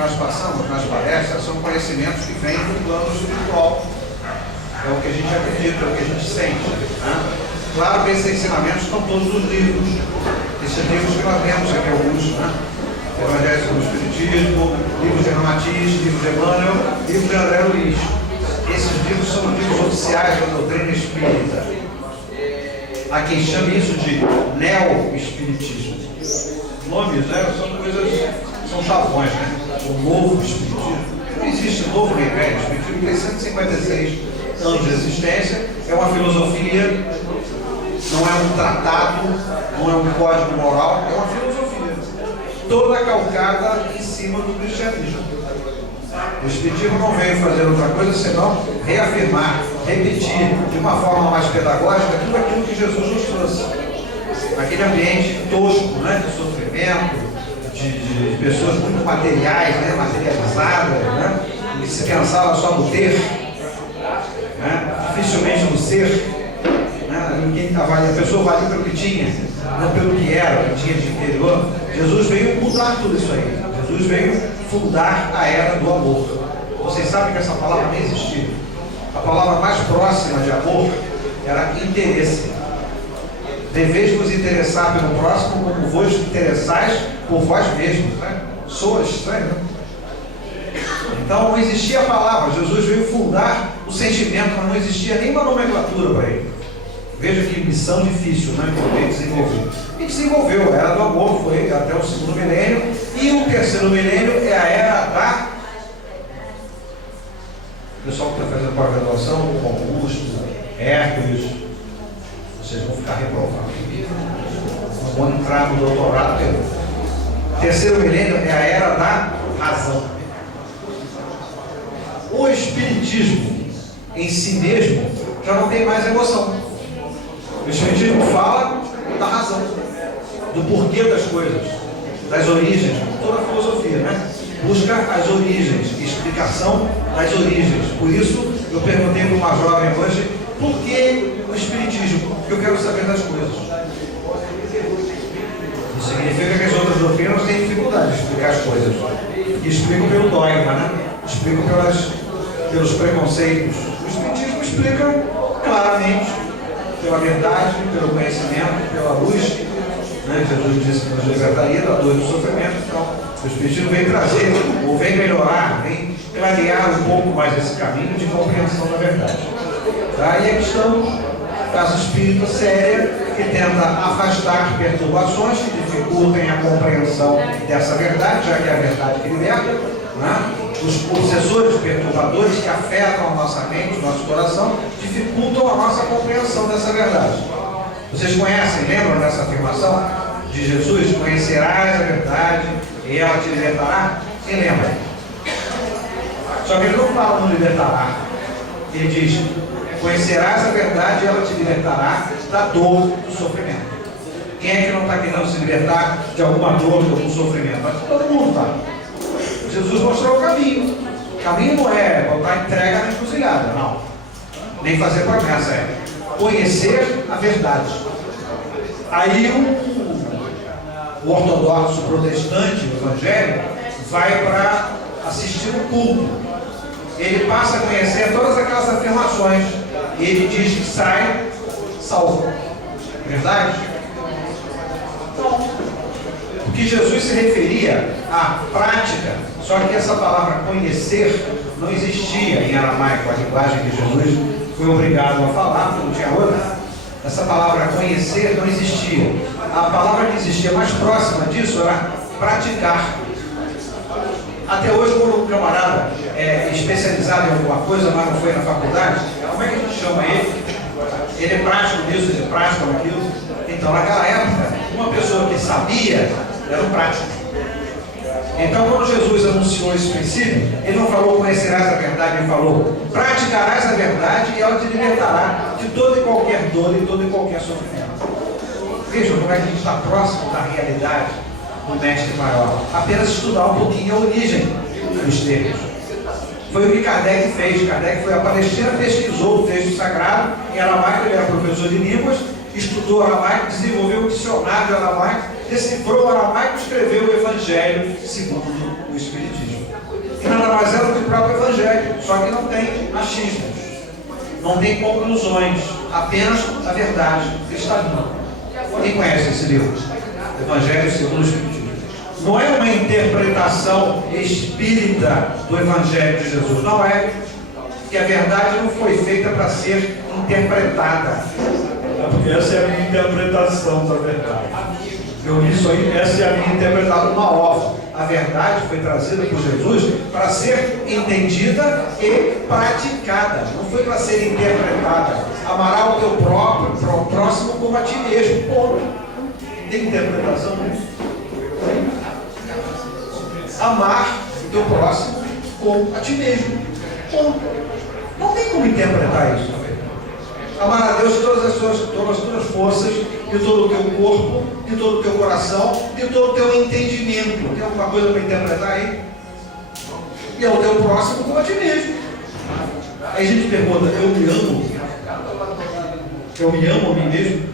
nós passamos nas palestras são conhecimentos que vêm do plano espiritual. É o que a gente acredita, é o que a gente sente. Né? Claro que esses ensinamentos estão todos nos livros. Esses livros que nós lemos aqui alguns, né? Evangelho sobre o Espiritismo, livro de Ramatiz, livro de Emmanuel, livro de André Luiz. Esses livros são livros oficiais da doutrina espírita. Há quem chame isso de neo-espiritismo. Nomes, né? São coisas, são chavões, né? O novo espiritismo. Não existe novo nem velho. O espiritismo tem 156 anos de existência. É uma filosofia, não é um tratado, não é um código moral, é uma filosofia. Toda calcada em cima do cristianismo. O espiritismo não veio fazer outra coisa senão reafirmar, repetir de uma forma mais pedagógica tudo aquilo que Jesus nos trouxe. Aquele ambiente tosco, né, de sofrimento, de pessoas muito materiais, né, materializadas, né, que se pensava só no ter, né, dificilmente no ser. Ninguém avalia, a pessoa valia pelo que tinha, não pelo que era, o que tinha de interior. Jesus veio mudar tudo isso aí. Jesus veio fundar a era do amor. Vocês sabem que essa palavra nem existia. A palavra mais próxima de amor era interesse. Deveis vos interessar pelo próximo como vos interessais por vós mesmos. Né? Soa estranho, né? Então não existia a palavra. Jesus veio fundar o sentimento, mas não existia nenhuma nomenclatura para ele. Veja que missão difícil, né? Que ele desenvolveu. E desenvolveu, a era do amor foi até o 2º milênio. E o 3º milênio é a era da... O pessoal que está fazendo pós-graduação, Augusto, Hércules, vocês vão ficar reprovados. Vão entrar no doutorado. O 3º milênio é a era da razão. O espiritismo em si mesmo já não tem mais emoção. O espiritismo fala da razão, do porquê das coisas, das origens, toda a filosofia, né? Busca as origens, explicação das origens. Por isso, eu perguntei para uma jovem hoje, por que o espiritismo? Porque eu quero saber das coisas. Isso significa que as outras doutrinas têm dificuldade de explicar as coisas. E explicam pelo dogma, né? Explicam pelos preconceitos. O espiritismo explica claramente, pela verdade, pelo conhecimento, pela luz, né? Jesus disse que nos libertaria da dor e do sofrimento. Então, o Espiritismo vem trazer, ou vem melhorar, vem clarear um pouco mais esse caminho de compreensão da verdade. Tá? E a questão, caso espírita séria, que tenta afastar perturbações que dificultem a compreensão dessa verdade, já que é a verdade que liberta, né? Os obsessores perturbadores que afetam a nossa mente, o nosso coração, dificultam a nossa compreensão dessa verdade. Vocês conhecem, lembram dessa afirmação de Jesus? Conhecerás a verdade e ela te libertará? Quem lembra? Só que ele não fala no libertará. Ele diz, conhecerás a verdade e ela te libertará da dor do sofrimento. Quem é que não está querendo se libertar de alguma dor, de algum sofrimento? Mas todo mundo está. Jesus mostrou o caminho. O caminho não é botar entrega na encruzilhada, não. Nem fazer promessa, é conhecer a verdade. Aí o ortodoxo protestante, o evangélico, vai para assistir o culto. Ele passa a conhecer todas aquelas afirmações. E ele diz que sai salvo. Verdade? Não. Porque Jesus se referia à prática, só que essa palavra conhecer não existia em aramaico, a linguagem que Jesus foi obrigado a falar, porque não tinha outra. Essa palavra conhecer não existia. A palavra que existia mais próxima disso era praticar. Até hoje, quando um camarada é especializado em alguma coisa, mas não foi na faculdade, como é que a gente chama ele? Ele é prático nisso, ele é prático naquilo. Então, naquela época, uma pessoa que sabia era um prático. Então, quando Jesus anunciou esse princípio, ele não falou conhecerás a verdade, ele falou praticarás a verdade e ela te libertará de toda e qualquer dor e todo e qualquer sofrimento. Vejam como é que a gente está próximo da realidade do mestre maior. Apenas estudar um pouquinho a origem dos termos. Foi o que Kardec fez. Kardec foi à Palestina, pesquisou o texto sagrado em aramaico, ele era professor de línguas, estudou aramaico, desenvolveu um dicionário de aramaico, decifrou o aramaico e escreveu o Evangelho segundo o Espiritismo. mais é do que o próprio Evangelho, só que não tem achismos, não tem conclusões, apenas a verdade cristalina. Quem conhece esse livro? Evangelho segundo o Espiritismo. Não é uma interpretação espírita do Evangelho de Jesus, não é, que a verdade não foi feita para ser interpretada. Porque essa é a minha interpretação da verdade. Eu li isso aí, essa é a minha interpretação, uma ova. A verdade foi trazida por Jesus para ser entendida e praticada, não foi para ser interpretada. Amará o teu próximo como a ti mesmo. Ponto. Tem interpretação nisso? Amar o teu próximo como a ti mesmo. Ponto. Não tem como interpretar isso. Amar a Deus de todas as tuas forças, de todo o teu corpo, de todo o teu coração, de todo o teu entendimento. Tem alguma coisa para interpretar aí? E é o teu próximo como a ti mesmo. Aí a gente pergunta, eu me amo? Eu me amo a mim mesmo?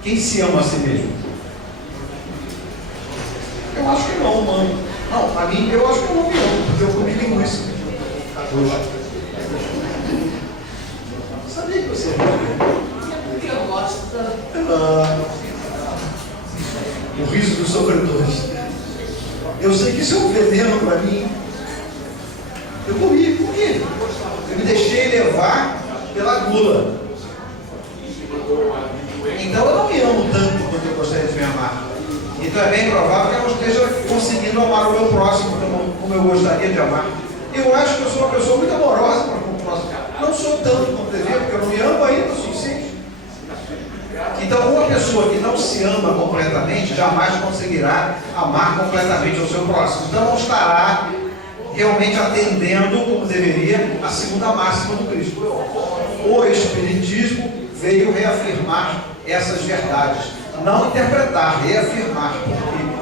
Quem se ama a si mesmo? Eu acho que não, mano. Não, a mim eu acho que eu não me amo, porque eu comi linguiça hoje. Sabia que você Eu gosto o riso dos sofredores. Eu sei que isso é um veneno para mim. Eu comi, por quê? Eu me deixei levar pela gula. Então eu não me amo tanto quanto eu gostaria de me amar. Então é bem provável que eu não esteja conseguindo amar o meu próximo como eu gostaria de amar. Eu acho que eu sou uma pessoa muito amorosa para com o próximo. Não sou tanto como deveria, porque eu não me amo ainda o suficiente. Então, uma pessoa que não se ama completamente jamais conseguirá amar completamente o seu próximo. Então, não estará realmente atendendo como deveria a segunda máxima do Cristo. O Espiritismo veio reafirmar essas verdades, não interpretar, reafirmar,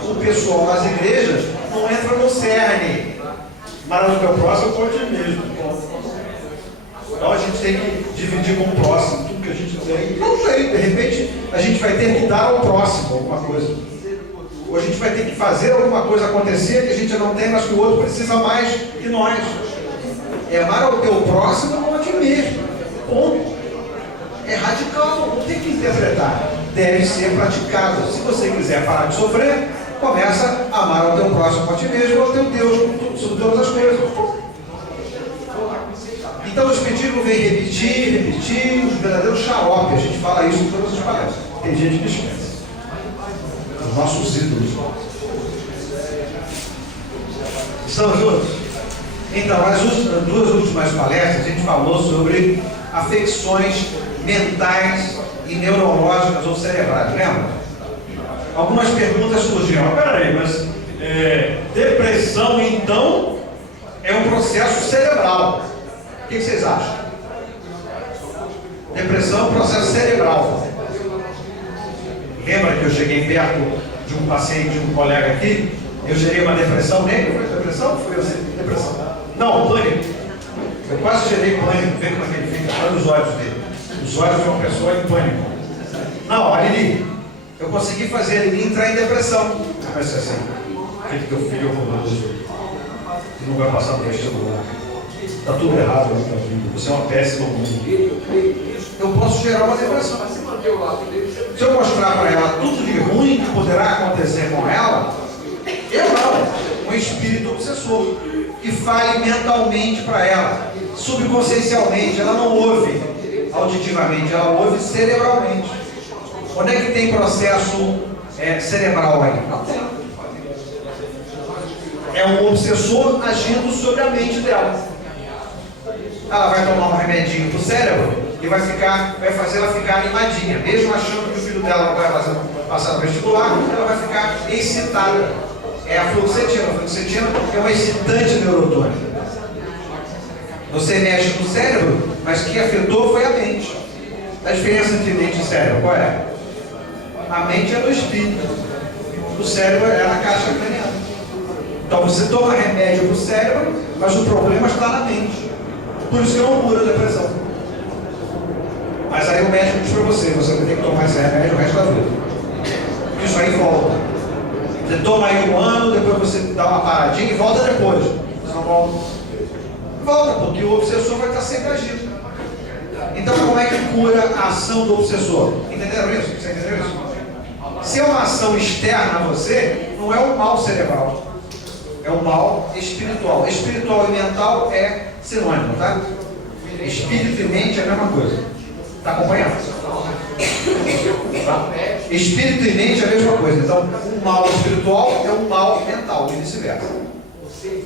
porque o pessoal nas igrejas não entra no cerne. Mas o meu próximo pode ir mesmo. Então a gente tem que dividir com o próximo, tudo que a gente tem. Não sei, de repente a gente vai ter que dar ao próximo alguma coisa. Ou a gente vai ter que fazer alguma coisa acontecer que a gente não tem, mas que o outro precisa mais que nós. É amar o teu próximo como a ti mesmo. Ponto. É radical, não tem que interpretar. Deve ser praticado. Se você quiser parar de sofrer, começa a amar o teu próximo como a ti mesmo, ao teu Deus, sobre todas as coisas. Então o Espiritismo vem repetir os verdadeiros xarope. A gente fala isso em todas as palestras. Tem gente que esquece. Os nossos ídolos. Estamos juntos? Então, nas duas últimas palestras, a gente falou sobre afecções mentais e neurológicas ou cerebrais, lembra? Algumas perguntas surgiram. Peraí, mas depressão então É um processo cerebral. O que vocês acham? Depressão é um processo cerebral. Lembra que eu cheguei perto de um paciente, de um colega aqui? Eu gerei uma depressão nele. Foi depressão? Foi depressão. Não, pânico. Eu quase gerei pânico. Vê como é que ele fica. Olha os olhos dele. Os olhos de uma pessoa em pânico. Não, a Lili. Eu consegui fazer a Lili entrar em depressão. Eu pensei assim, o que eu fiz horroroso? Você não vai passar por vestibular. Está tudo errado na sua vida. Você é uma péssima mãe. Eu posso gerar uma depressão. Se eu mostrar para ela tudo de ruim que poderá acontecer com ela, eu não. Um espírito obsessor que fale mentalmente para ela. Subconsciencialmente, ela não ouve auditivamente, ela ouve cerebralmente. Onde é que tem processo cerebral aí? Não tem. É um obsessor agindo sobre a mente dela. Ela vai tomar um remedinho pro cérebro e vai fazer ela ficar animadinha. Mesmo achando que o filho dela não vai passar no vestibular, ela vai ficar excitada. É a fluoxetina. A fluoxetina é um excitante neurotônico. Você mexe no cérebro, mas quem afetou foi a mente. A diferença entre mente e cérebro, qual é? A mente é no espírito. O cérebro é na caixa craniana. Então você toma remédio para o cérebro, mas o problema está na mente. Por isso que não cura a depressão. Mas aí o médico diz para você vai ter que tomar esse remédio o resto da vida. Isso aí volta. Você toma aí 1 ano, depois você dá uma paradinha e volta depois. não volta? Volta, porque o obsessor vai estar sempre agindo. Então, como é que cura a ação do obsessor? Entenderam isso? Você entendeu isso? Se é uma ação externa a você, não é um mal cerebral. É um mal espiritual. Espiritual e mental é sinônimo, tá? Espírito e mente é a mesma coisa. Está acompanhando? Tá? Espírito e mente é a mesma coisa. Então, um mal espiritual é um mal mental e vice-versa.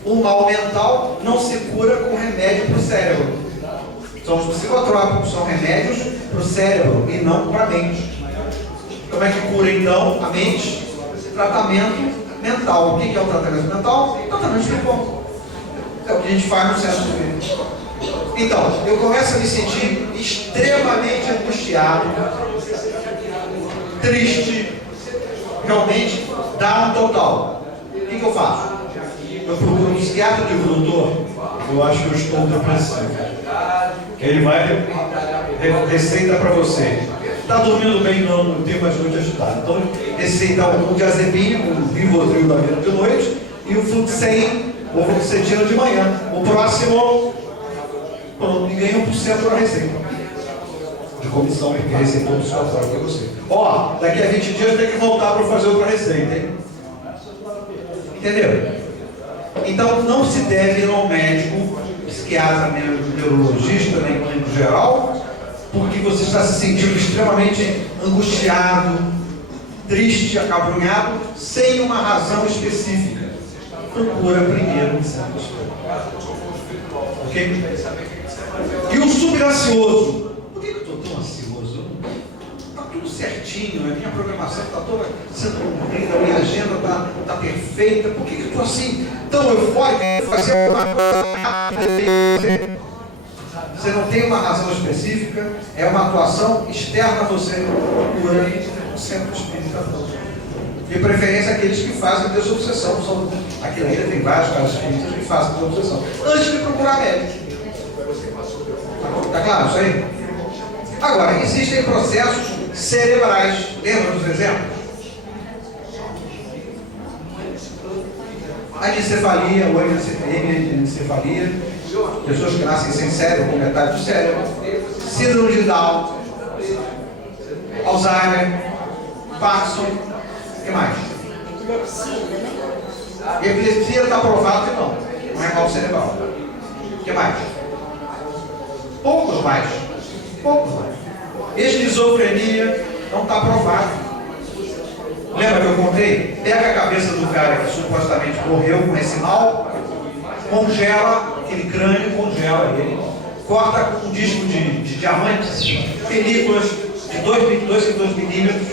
O mal mental não se cura com remédio para o cérebro. São os psicotrópicos, são remédios para o cérebro e não para a mente. Como é que cura então a mente? Tratamento mental. O que é o tratamento mental? Tratamento espiritual. É o que a gente faz no centro espírita. Então, eu começo a me sentir extremamente angustiado, triste, realmente dá um total. O que eu faço? Eu procuro um psiquiatra, digo, doutor, Eu acho que eu estou depressivo. Ele vai receita para você. Está dormindo bem? Não, não tenho mais noite agitado. Então, receita um diazepam, um Rivotril da vida de noite e o Fluxen ou Fluxetina de manhã. O próximo, pronto, me ganha 1% da receita de comissão, porque receitou o psicotrópico para você. Ó, daqui a 20 dias tem que voltar para fazer outra receita, hein? Entendeu? Então não se deve ir ao médico, psiquiatra, neurologista, nem clínico geral, porque você está se sentindo extremamente angustiado, triste, acabrunhado, sem uma razão específica. Procura primeiro um centro espiritual. Ok? E o subansioso? Por que eu estou tão ansioso? Está tudo certinho, a minha programação está toda sendo cumprida, a minha agenda está perfeita. Por que eu estou assim, tão eufórico? Você não tem uma razão específica, é uma atuação externa a você. Procura um centro espírita. De preferência aqueles que fazem desobsessão. Aqui ainda tem vários casos espíritas que fazem desobsessão. Antes de procurar médico. Está claro isso aí? Agora, existem processos cerebrais. Lembra dos exemplos? Anencefalia, ou anencefalia, pessoas que nascem sem cérebro, com metade do cérebro, síndrome de Down, Alzheimer, Parkinson, o que mais? Epilepsia está provado que não é mal cerebral. O que mais? Poucos mais. Esquizofrenia não está provado. Lembra que eu contei? Pega a cabeça do cara que supostamente morreu com esse mal, congela aquele crânio, congela ele, corta com um disco de diamantes, películas de 2 milímetros,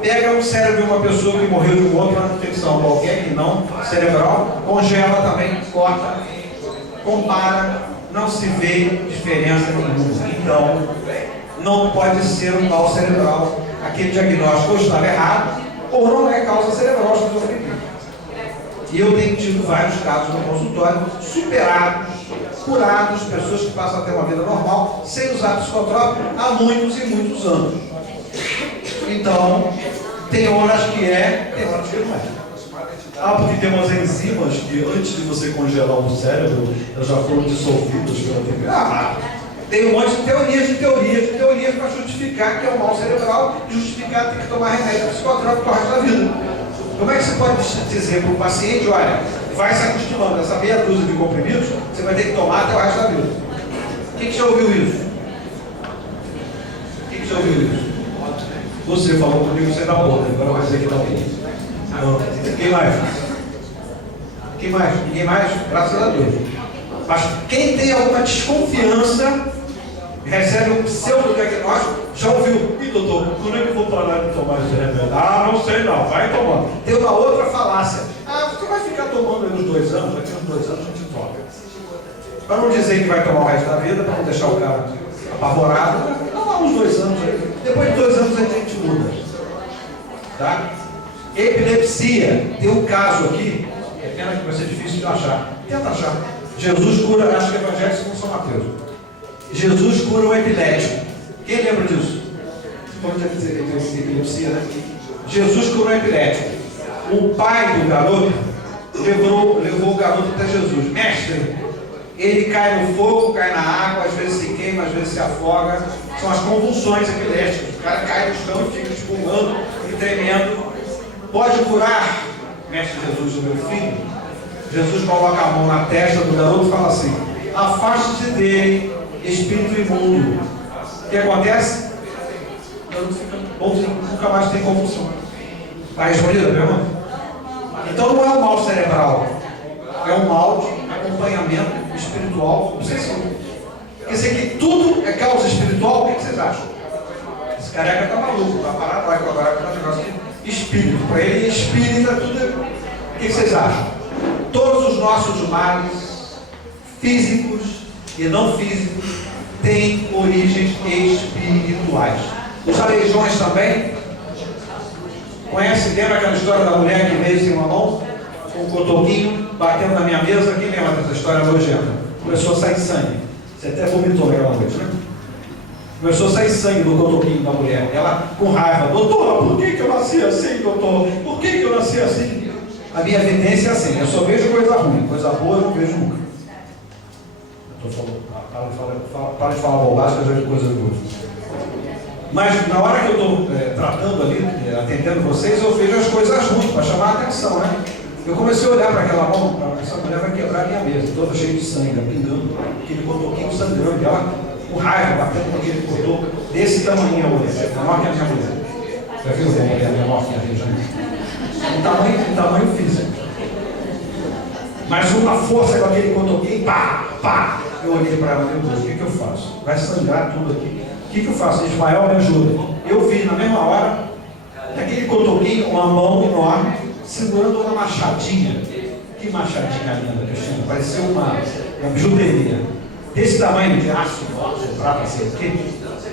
pega o cérebro de uma pessoa que morreu de outra infecção qualquer, que não cerebral, congela também, corta, compara, não se vê diferença nenhuma. Então, não pode ser um mal cerebral. Aquele diagnóstico ou estava errado, ou não é causa cerebral esquizofrenia. E eu tenho tido vários casos no consultório, superados, curados, pessoas que passam a ter uma vida normal, sem usar psicotrópico há muitos e muitos anos. Então, tem horas que é, tem horas que não é. porque tem umas enzimas que antes de você congelar o cérebro, elas já foram dissolvidas pela vida. Tem um monte de teorias para justificar que é um mal cerebral, justificar que tem que tomar remédio psicotrópico o resto da vida. Como é que você pode dizer para o paciente, olha, vai se acostumando, essa meia dúzia de comprimidos, você vai ter que tomar até o resto da vida? Quem que já ouviu isso? Você falou comigo, você dá boa, agora vai dizer que dá boa. Quem mais? Ninguém mais? Graças a Deus. Mas quem tem alguma desconfiança, recebe um pseudo-diagnóstico, já ouviu? E doutor, quando é que eu vou parar de tomar esse remédio? Não sei não, vai tomando. Tem uma outra falácia. Você vai ficar tomando aí uns 2 anos, daqui uns 2 anos a gente troca. Para não dizer que vai tomar o resto da vida, para não deixar o cara apavorado, há uns 2 anos aí. Depois de 2 anos a gente muda. Tá? Epilepsia, tem um caso aqui, é pena que vai ser difícil de achar. Tenta achar. Jesus cura, acho que é Evangelho segundo São Mateus. Jesus cura o epilético. Quem lembra disso? Você falou de epilepsia, né? Jesus curou o epilético. O pai do garoto levou o garoto até Jesus. Mestre, ele cai no fogo, cai na água, às vezes se queima, às vezes se afoga. São as convulsões epiléticas. O cara cai no chão e fica espumando e tremendo. Pode curar, mestre Jesus, o meu filho? Jesus coloca a mão na testa do garoto e fala assim: afaste-se dele, espírito imundo. O que acontece? O garoto fica bonzinho, nunca mais tem convulsão. Está respondida a pergunta? Então não é um mal cerebral, é um mal de acompanhamento espiritual obsessivo. Quer dizer que tudo é causa espiritual. O que vocês acham? Esse careca está maluco, está paranoico agora com o negócio de espírito. Para ele, espírita, tudo é... O que vocês acham? Todos os nossos males, físicos e não físicos, têm origens espirituais. Os aleijões também. Conhece, lembra aquela história da mulher que veio sem uma mão? Com um cotoquinho, batendo na minha mesa? Quem lembra dessa história nojenta? Começou a sair sangue. Você até vomitou naquela noite, né? Começou a sair sangue do cotoquinho da mulher. Ela com raiva: doutor, por que eu nasci assim, doutor? Por que eu nasci assim? A minha evidência é assim: eu só vejo coisa ruim, coisa boa eu não vejo nunca. Eu estou falando, para de falar bobagem, que eu vejo coisas boas. Mas na hora que eu estou tratando ali, atendendo vocês, eu vejo as coisas ruins, para chamar a atenção, né? Eu comecei a olhar para aquela mão: essa mulher vai quebrar a minha mesa, toda cheia de sangue, pingando, aquele cotoquinho sangrando, e ela com raiva, batendo com aquele cotoco desse tamanho, a mulher, menor que a minha mulher. Já viu a mulher menor que a minha mulher? Um tamanho físico. Mas uma força com aquele cotoquinho, pá, pá. Eu olhei para ela: meu Deus, o que eu faço? Vai sangrar tudo aqui. O que eu faço? Ismael, me ajuda. Eu vi na mesma hora, naquele cotoquinho, uma mão enorme, segurando uma machadinha. Que machadinha linda, Cristina. Parecia uma bijuteria. Desse tamanho de aço, prata, sei o quê.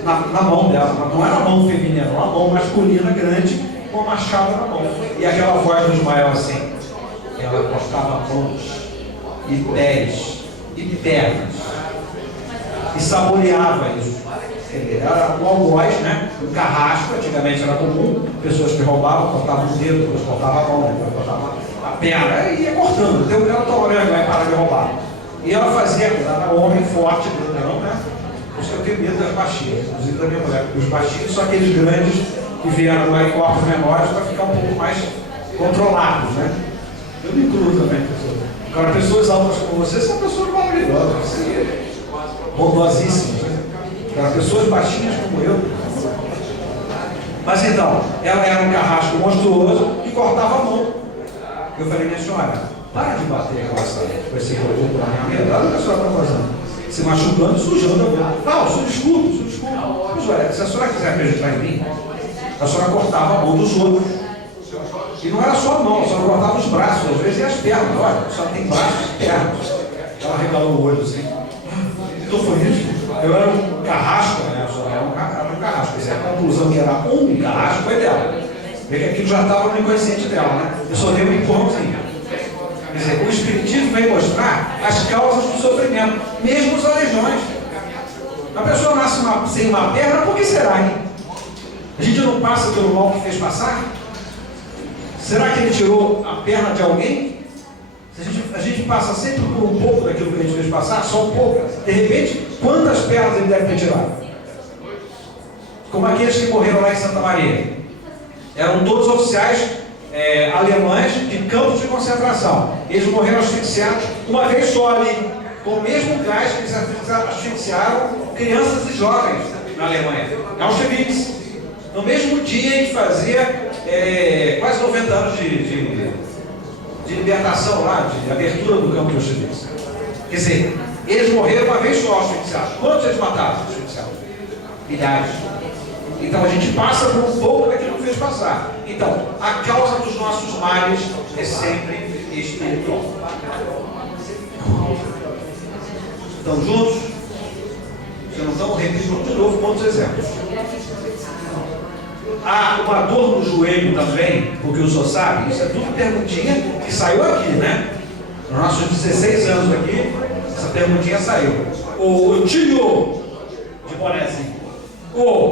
Na mão dela. Não era uma mão feminina, era uma mão masculina grande, com uma machada na mão. E aquela voz do Ismael assim. Ela cortava mãos, e pés, e pernas. E saboreava isso. Era um algoz, né? Um carrasco, antigamente era comum, pessoas que roubavam, cortavam o dedo, depois cortavam a mão, depois cortavam a perna, e ia cortando, deu ela tomou vergonha, para de roubar. E ela fazia, ela era um homem forte, não, né? Por isso eu tenho medo das baixinhas, inclusive da minha mulher, porque os baixinhos são aqueles grandes que vieram lá em corpos menores para ficar um pouco mais controlados, né? Eu me incluo também, pessoas. Agora, pessoas altas como você são pessoas maravilhosas, bondosíssimas, né? Para pessoas baixinhas como eu. Mas então, ela era um carrasco monstruoso e cortava a mão. Eu falei: minha senhora, para de bater com esse produto na minha mesa. Olha o que a senhora está fazendo. Se machucando, sujando a mão. Não, sou desculpa. Mas olha, se a senhora quiser acreditar em mim, a senhora cortava a mão dos outros. E não era só a mão, a senhora cortava os braços, às vezes, e as pernas. Olha, a senhora tem braços e pernas. Ela regalou o olho assim. Então foi isso. Eu era um carrasco, né? Era um carrasco. Essa é a conclusão, que era um carrasco, foi dela. Vê que aquilo já estava no inconsciente dela, né? Eu só dei um empurrãozinho. Quer dizer, o Espiritismo vem mostrar as causas do sofrimento, mesmo os aleijões. A pessoa nasce sem uma perna, por que será, hein? A gente não passa pelo mal que fez passar? Será que ele tirou a perna de alguém? A gente passa sempre por um pouco daquilo que a gente fez passar, só um pouco. De repente, quantas pernas ele deve ter tirado? Como aqueles que morreram lá em Santa Maria. Eram todos oficiais alemães de campos de concentração. Eles morreram asfixiados uma vez só ali, com o mesmo gás que eles asfixiaram crianças e jovens na Alemanha. Auschwitz. No mesmo dia em que fazia quase 90 anos de libertação lá, de abertura do campo de Auschwitz. Quer dizer, eles morreram uma vez só asfixiados. Quantos eles mataram asfixiados? Milhares. Então a gente passa por um pouco daquilo que fez passar. Então, a causa dos nossos males é sempre espiritual. Estão juntos? Se não estão, repito de novo quantos exemplos. Há uma dor no joelho também, porque o senhor sabe, isso é tudo perguntinha que saiu aqui, né? Nos nossos 16 anos aqui, essa perguntinha saiu. O tio de bonézinho.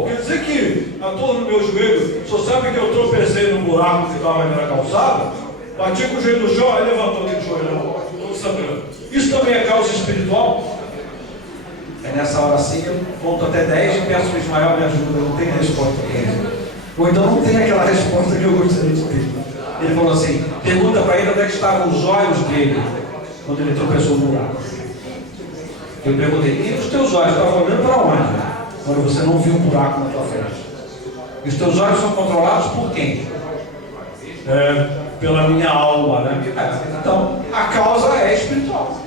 Quer dizer que a dor no meu joelho, o senhor sabe que eu tropecei num buraco que estava na minha calçada? Bati com o joelho no chão, aí levantou aquele joelho, todo sangrando. Isso também é causa espiritual? É nessa hora assim, eu conto até 10 e peço para o Ismael me ajuda, eu não tenho resposta para ele. Ou então não tem aquela resposta que eu gostaria de ter. Ele falou assim, pergunta para ele onde é que estavam os olhos dele quando ele tropeçou no buraco. Eu perguntei, e os teus olhos estavam olhando para onde? Quando você não viu um buraco na tua frente. E os teus olhos são controlados por quem? Pela minha alma, né? Então, a causa é espiritual.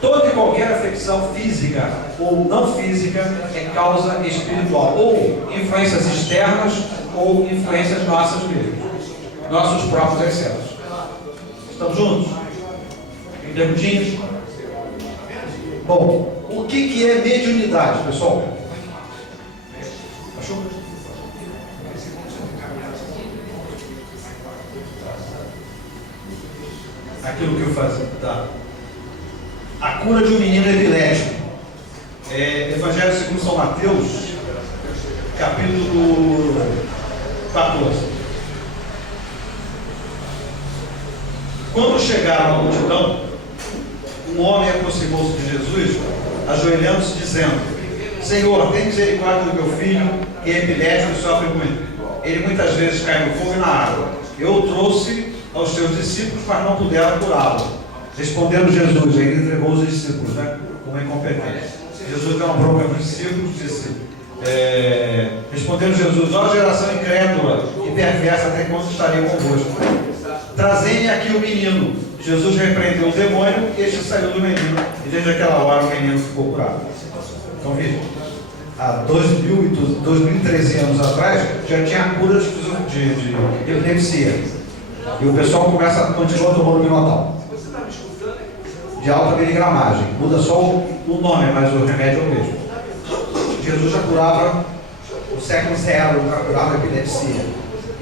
Toda e qualquer afecção física ou não física é causa espiritual, ou influências externas ou influências nossas mesmas, nossos próprios excessos. Estamos juntos? Em perguntinhas? Bom, o que é mediunidade, pessoal? Achou? Aquilo que eu fazia, tá? A cura de um menino epilético. Evangelho segundo São Mateus, capítulo 14. Quando chegaram à multidão, um homem aproximou-se de Jesus, ajoelhando-se, dizendo: Senhor, tem misericórdia do meu filho, que é epilético e sofre muito. Ele muitas vezes cai no fogo e na água. Eu o trouxe aos seus discípulos, mas não puderam curá-lo. Respondendo Jesus, ele entregou os discípulos, né? Como incompetente. Jesus deu uma bronca para os discípulos, disse: respondendo Jesus, ó geração incrédula e perversa, até quando estarei convosco? Trazei-me aqui o menino. Jesus repreendeu o demônio e este saiu do menino. E desde aquela hora o menino ficou curado. Então veja, há 2.013 anos atrás já tinha cura de epilepsia. E o pessoal continua tomando Minotal. De alta miligramagem, muda só o nome, mas o remédio é o mesmo. Jesus já curava o século zero, já curava a epilepsia.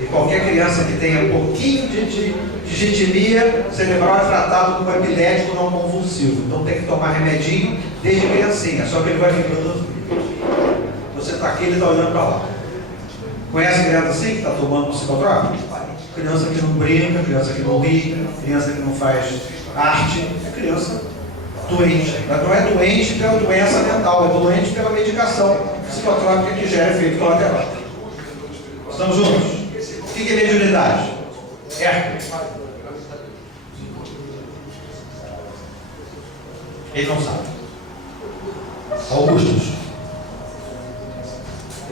E qualquer criança que tenha um pouquinho de digitimia cerebral é tratado como epilético não convulsivo. Então tem que tomar remedinho desde criancinha, só que ele vai ficando. Você está aqui, ele está olhando para lá. Conhece criança assim que está tomando psicotrópico? Criança que não brinca, criança que não ri, criança que não faz arte, é criança doente. Mas não é doente pela doença mental, é doente pela medicação psicotrópica que gera efeito colateral. Estamos juntos? O que é mediunidade? Hércules. Ele não sabe. Augustus.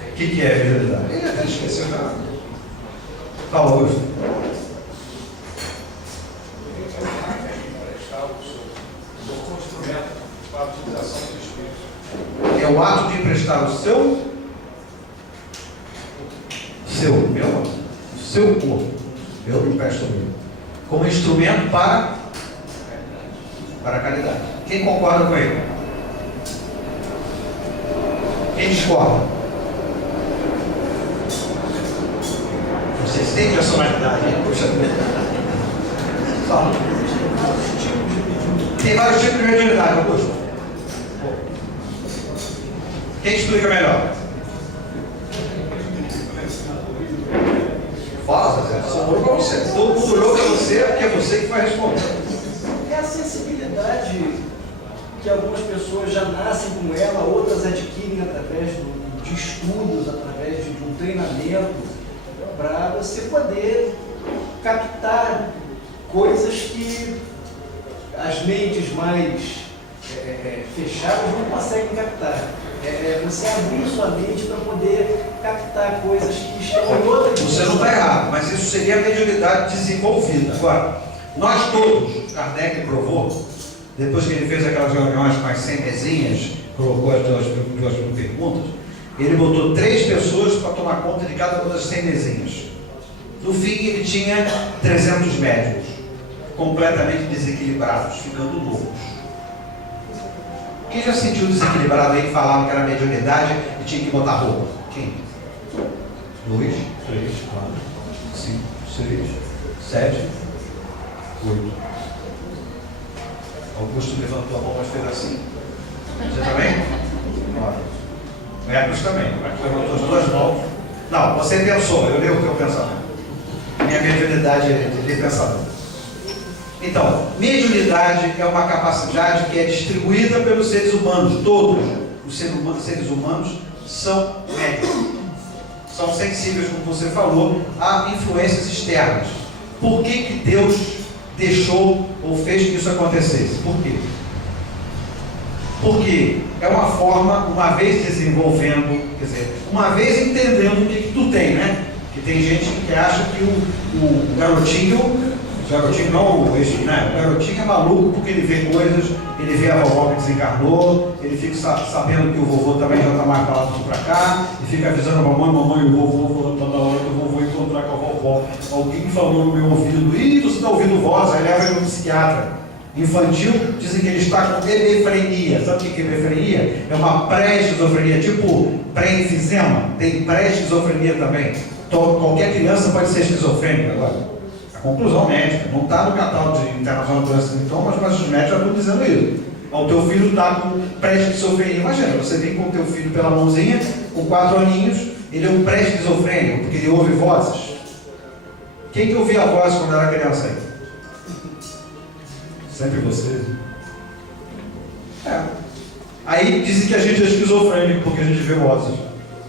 O que é mediunidade? Ele até esqueceu nada. Fala, Augusto. É o ato de emprestar o seu corpo, eu empresto o meu, como instrumento para a caridade. Quem concorda com ele? Quem discorda? Vocês têm personalidade, hein? Puxa vida. Fala. Tem vários tipos de mediunidade, Augusto. Quem explica melhor? Fala, Zé. Sobrou para você. Todo mundo olhou para você porque é você que vai responder. É a sensibilidade que algumas pessoas já nascem com ela, outras adquirem através de estudos, através de um treinamento, para você poder captar coisas que as mentes mais fechadas não conseguem captar. Você abrir sua mente para poder captar coisas que estão em outra dimensão. Você não está errado, mas isso seria a mediunidade desenvolvida. Agora, nós todos, Kardec provou, depois que ele fez aquelas reuniões com as 100 mesinhas, colocou as duas perguntas, ele botou 3 pessoas para tomar conta de cada uma das 100 mesinhas. No fim, ele tinha 300 médiuns, completamente desequilibrados, ficando loucos. Quem já sentiu desequilibrado aí que falavam que era mediunidade e tinha que botar roupa? Quem? 2, 3, 4, 5, 6, 7, 8. Augusto levantou a mão, mas fez assim. Você também? 9. O Hércules também. O Hércules levantou as 2 mãos. Não, você pensou, eu leio o teu pensamento. minha mediunidade de pensador. Então, mediunidade é uma capacidade que é distribuída pelos seres humanos, todos os seres humanos são médiums, são sensíveis, como você falou, a influências externas. Por que Deus deixou ou fez que isso acontecesse? Por quê? Porque é uma forma, uma vez desenvolvendo, quer dizer, uma vez entendendo o que tu tem, né? Que tem gente que acha que o garotinho não, né? O garotinho é maluco porque ele vê coisas, ele vê a vovó que desencarnou, ele fica sabendo que o vovô também já está mais para lá do que para cá, e fica avisando a mamãe e o vovô falando toda hora que o vovô encontrar com a vovó. Alguém falou no meu ouvido, você está ouvindo voz, aí leva ele no psiquiatra infantil, dizem que ele está com hebefrenia. Sabe o que é hebefrenia? É uma pré-esquizofrenia, tipo pré-enfisema, tem pré-esquizofrenia também. Então, qualquer criança pode ser esquizofrênica agora. Conclusão médica, não está no catálogo de internacional de doenças e sintomas, mas os médicos já estão dizendo isso. O teu filho está com pré-esquizofrenia. Imagina, você vem com o teu filho pela mãozinha, com 4 aninhos, ele é um pré-esquizofrênico, porque ele ouve vozes. Quem que ouvia a voz quando era criança aí? Sempre você. Aí dizem que a gente é esquizofrênico porque a gente vê vozes.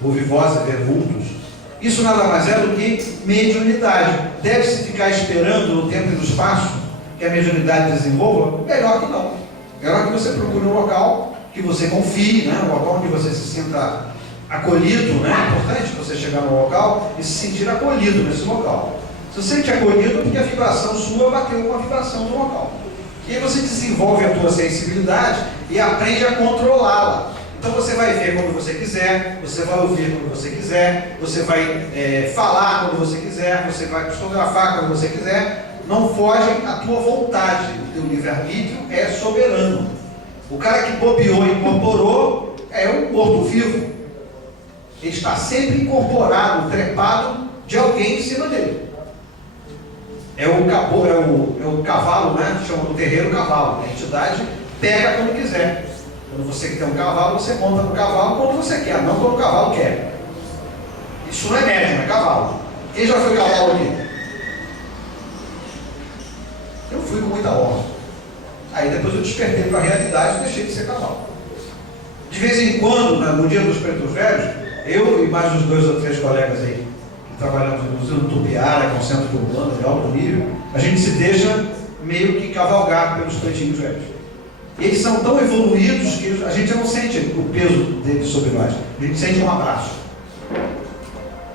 Ouve vozes, vê vultos. Isso nada mais é do que mediunidade. Deve-se ficar esperando no tempo e no espaço que a mediunidade desenvolva? Melhor que não. Melhor que você procure um local que você confie, né? Um local onde você se sinta acolhido, né? É importante você chegar no local e se sentir acolhido nesse local. Se você se sente acolhido, porque a vibração sua bateu com a vibração do local. E aí você desenvolve a tua sensibilidade e aprende a controlá-la. Então você vai ver quando você quiser, você vai ouvir quando você quiser, você vai falar quando você quiser, você vai fotografar quando você quiser. Não foge à tua vontade. O teu livre-arbítrio é soberano. O cara que bobeou e incorporou é um morto-vivo. Ele está sempre incorporado, trepado de alguém em cima dele. É o cavalo, né? Chama no terreiro cavalo. A entidade pega quando quiser. Quando você quer um cavalo, você monta no cavalo quando você quer, não quando o cavalo quer. Isso não é médium, é cavalo. Quem já foi cavalo aqui? Eu fui com muita honra. Aí depois eu despertei para a realidade e deixei de ser cavalo. De vez em quando, no dia dos pretos velhos, eu e mais uns 2 ou 3 colegas aí, que trabalhamos inclusive no Tupiara, que é um centro urbano de alto nível, a gente se deixa meio que cavalgar pelos pretinhos velhos. Eles são tão evoluídos que a gente não sente o peso deles sobre nós. A gente sente um abraço.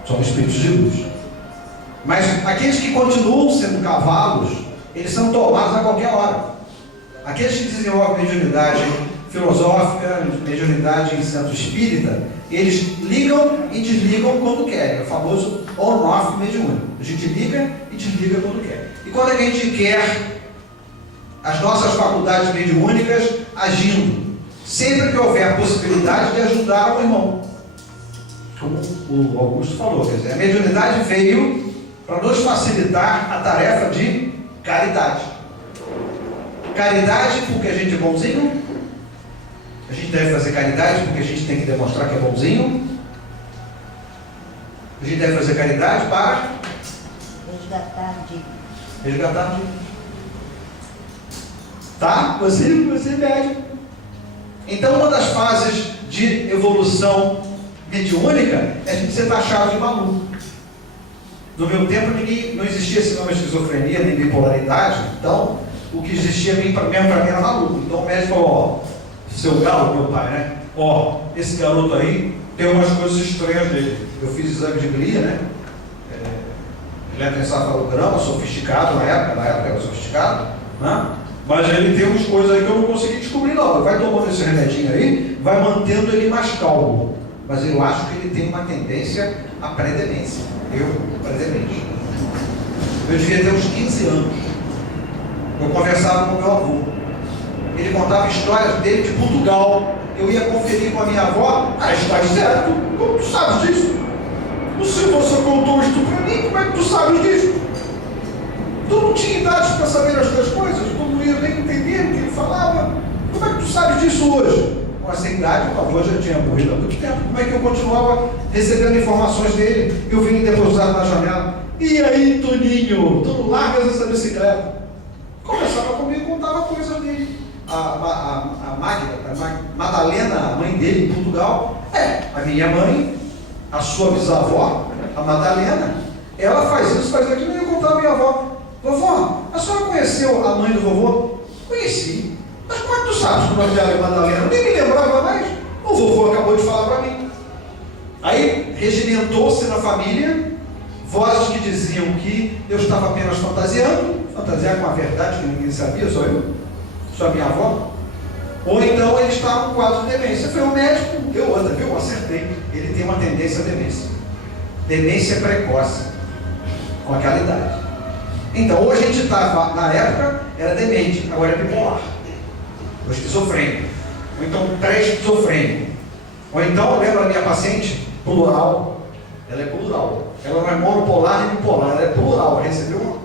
São espíritos de luz. Mas aqueles que continuam sendo cavalos, eles são tomados a qualquer hora. Aqueles que desenvolvem mediunidade filosófica, mediunidade em centro espírita, eles ligam e desligam quando querem. É o famoso on-off mediúnico. A gente liga e desliga quando quer. E quando a gente quer as nossas faculdades mediúnicas agindo, sempre que houver possibilidade de ajudar o irmão. Como o Augusto falou, quer dizer, a mediunidade veio para nos facilitar a tarefa de caridade. Caridade porque a gente é bonzinho? A gente deve fazer caridade porque a gente tem que demonstrar que é bonzinho? A gente deve fazer caridade para resgatar dívidas. Tá? Você mede. Então, uma das fases de evolução mediúnica é a gente ser taxado de maluco. No meu tempo, não existia esse nome de esquizofrenia, nem bipolaridade. Então, o que existia mesmo para mim era maluco. Então, o médico falou: seu galo, meu pai, né? Esse garoto aí tem umas coisas estranhas dele. Eu fiz exame de glia, né? Eletroencefalograma, sofisticado na época era sofisticado, né? Mas ele tem umas coisas aí que eu não consegui descobrir não. Vai tomando esse remedinho aí, vai mantendo ele mais calmo. Mas eu acho que ele tem uma tendência à pré-demência. Pré-demente. Eu devia ter uns 15 anos. Eu conversava com o meu avô. Ele contava histórias dele de Portugal. Eu ia conferir com a minha avó. Está certo. Como tu sabes disso? Se você contou isso para mim, como é que tu sabes disso? Tu não tinha idade para saber as tuas coisas? Tu não ia nem entender o que ele falava? Como é que tu sabes disso hoje? Com essa idade, o avô já tinha morrido há muito tempo. Como é que eu continuava recebendo informações dele? Eu vim depositado na janela. E aí, Toninho, tu não largas essa bicicleta? Conversava comigo, contava coisas dele. A Madalena, a mãe dele em Portugal, a minha mãe, a sua bisavó, a Madalena, ela faz isso, faz aquilo, e eu contava a minha avó: vovó, a senhora conheceu a mãe do vovô? Conheci. Mas como é que tu sabes que o nome dela é Madalena? Eu nem me lembrava mais. O vovô acabou de falar para mim. Aí regimentou-se na família vozes que diziam que eu estava apenas fantasiar com a verdade que ninguém sabia, só eu, só a minha avó. Ou então ele estava com quadro de demência. Foi um médico, eu acertei. Ele tem uma tendência à demência. Demência precoce, com aquela idade. Então, ou a gente estava, na época, era demente, agora é bipolar. Ou esquizofrênico. Ou então pré-esquizofrênico. Ou então, lembra a minha paciente? Plural. Ela é plural. Ela não é monopolar nem bipolar, ela é plural. Recebeu um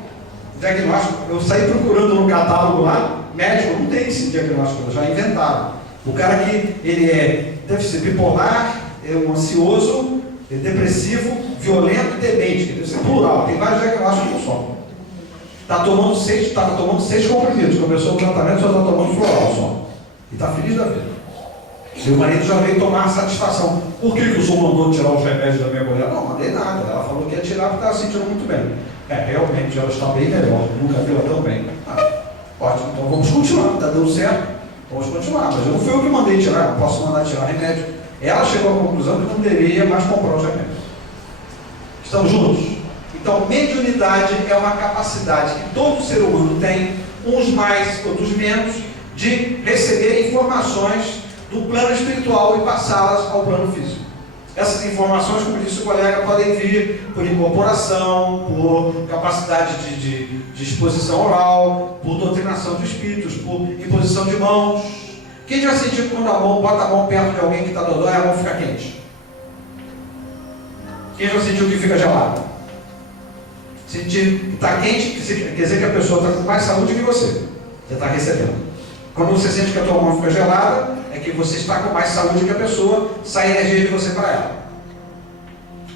diagnóstico. Eu saí procurando no catálogo lá, médico não tem esse diagnóstico, já inventaram. O cara que ele deve ser bipolar, é um ansioso, depressivo, violento e demente, que deve ser plural. Tem vários diagnósticos no sono. Estava tomando 6 comprimidos, começou o tratamento, só está tomando floral só. E está feliz da vida. Meu marido já veio tomar satisfação. Por que o senhor mandou tirar os remédios da minha mulher? Não, mandei nada. Ela falou que ia tirar porque estava sentindo muito bem. Realmente ela está bem melhor. Nunca viu ela tão bem. Ótimo, então vamos continuar. Está dando certo? Vamos continuar. Mas não fui eu que mandei tirar, não posso mandar tirar remédio. Ela chegou à conclusão que não deveria mais comprar os remédios. Estamos juntos? Então, mediunidade é uma capacidade que todo ser humano tem, uns mais, outros menos, de receber informações do plano espiritual e passá-las ao plano físico. Essas informações, como disse o colega, podem vir por incorporação, por capacidade de exposição oral, por doutrinação de espíritos, por imposição de mãos. Quem já sentiu que quando bota a mão perto de alguém que está dodói, a mão fica quente? Quem já sentiu que fica gelado? Sentir que está quente, quer dizer que a pessoa está com mais saúde que você. Você está recebendo. Quando você sente que a tua mão fica gelada, é que você está com mais saúde que a pessoa, sai energia de você para ela.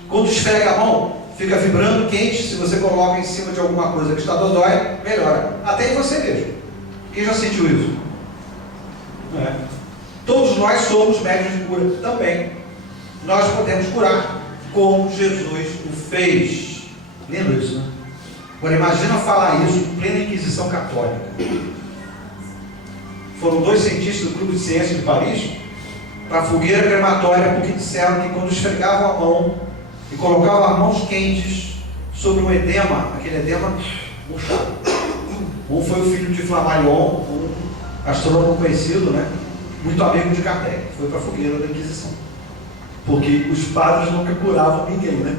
Quando esfrega a mão, fica vibrando quente, se você coloca em cima de alguma coisa que está dodói, melhora. Até em você mesmo. Quem já sentiu isso? Todos nós somos médiuns de cura também. Nós podemos curar como Jesus o fez. Lembra isso, né? Agora imagina falar isso em plena Inquisição Católica. Foram 2 cientistas do Clube de Ciências de Paris para a fogueira crematória, porque disseram que quando esfregavam a mão e colocavam as mãos quentes sobre um edema, aquele edema murchado. Um foi o filho de Flammarion, um astrônomo conhecido, né? Muito amigo de Kardec, foi para a fogueira da Inquisição. Porque os padres nunca curavam ninguém, né?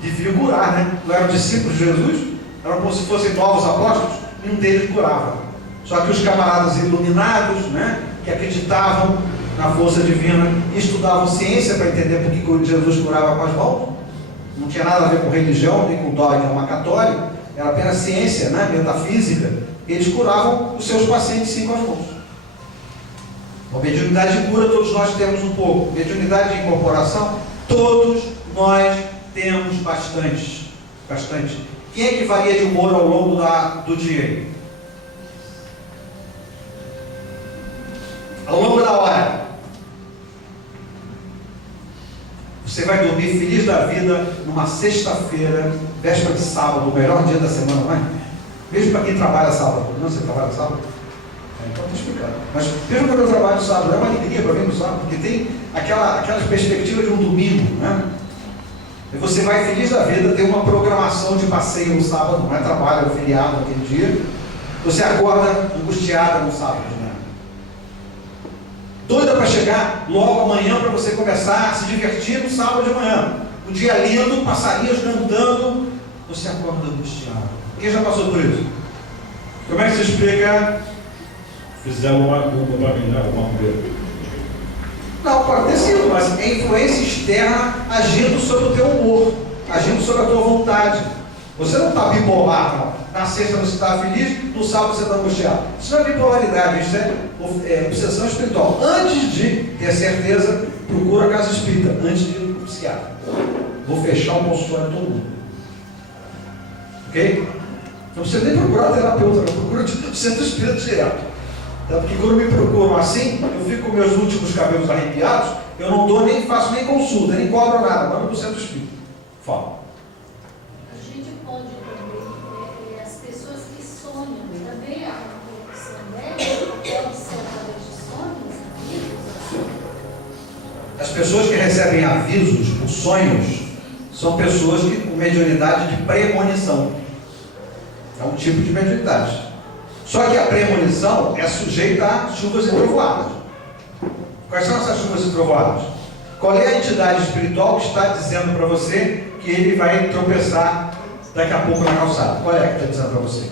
Deviam curar, né? Não eram discípulos de Jesus, eram como se fossem novos apóstolos, nenhum deles curava. Só que os camaradas iluminados, né, que acreditavam na força divina e estudavam ciência para entender por que Jesus curava com as mãos, não tinha nada a ver com religião, nem com dogma católico, era apenas ciência, né, metafísica. Eles curavam os seus pacientes sim com as mãos. A mediunidade de cura todos nós temos um pouco. Mediunidade de incorporação, todos nós temos bastante. Quem é que varia de humor ao longo do dia? Ao longo da hora, você vai dormir feliz da vida numa sexta-feira, véspera de sábado, o melhor dia da semana, não é? Mesmo para quem trabalha sábado. Não, você trabalha sábado? Então estou explicando. Mas mesmo quando eu trabalho sábado, é uma alegria para mim no sábado, porque tem aquelas perspectivas de um domingo, né? E você vai feliz da vida, tem uma programação de passeio no sábado, não é trabalho, é feriado naquele dia. Você acorda angustiada no sábado, né? Doida para chegar logo amanhã para você começar a se divertir no sábado de manhã. Um dia lindo, passarinhos cantando, você acorda angustiado. Quem já passou por isso? Como é que se explica? Fizeram uma culpa para mim, né? Uma coisa. Não, pode ter sido, mas é influência externa agindo sobre o teu humor, agindo sobre a tua vontade. Você não está bipolar, não. Na sexta você está feliz, no sábado você está angustiado. Isso não é bipolaridade, isso é obsessão espiritual. Antes de ter certeza, procura a casa espírita, antes de ir para o psiquiatra. Vou fechar o consultório de todo mundo. Ok? Não precisa nem procurar terapeuta, não procura o centro espírita direto. Tá? Porque quando me procuram assim, eu fico com meus últimos cabelos arrepiados, eu não dou nem faço nem consulta, nem cobro nada, mando para o centro espírita. Fala. A gente pode também, as pessoas que sonham, também a profissão dela pode ser através de sonhos, avisos. As pessoas que recebem avisos por sonhos são pessoas que, com mediunidade de premonição. É um tipo de mediunidade. Só que a premonição é sujeita a chuvas e trovoadas. Quais são essas chuvas e trovoadas? Qual é a entidade espiritual que está dizendo para você que ele vai tropeçar daqui a pouco na calçada? Qual é que está dizendo para você?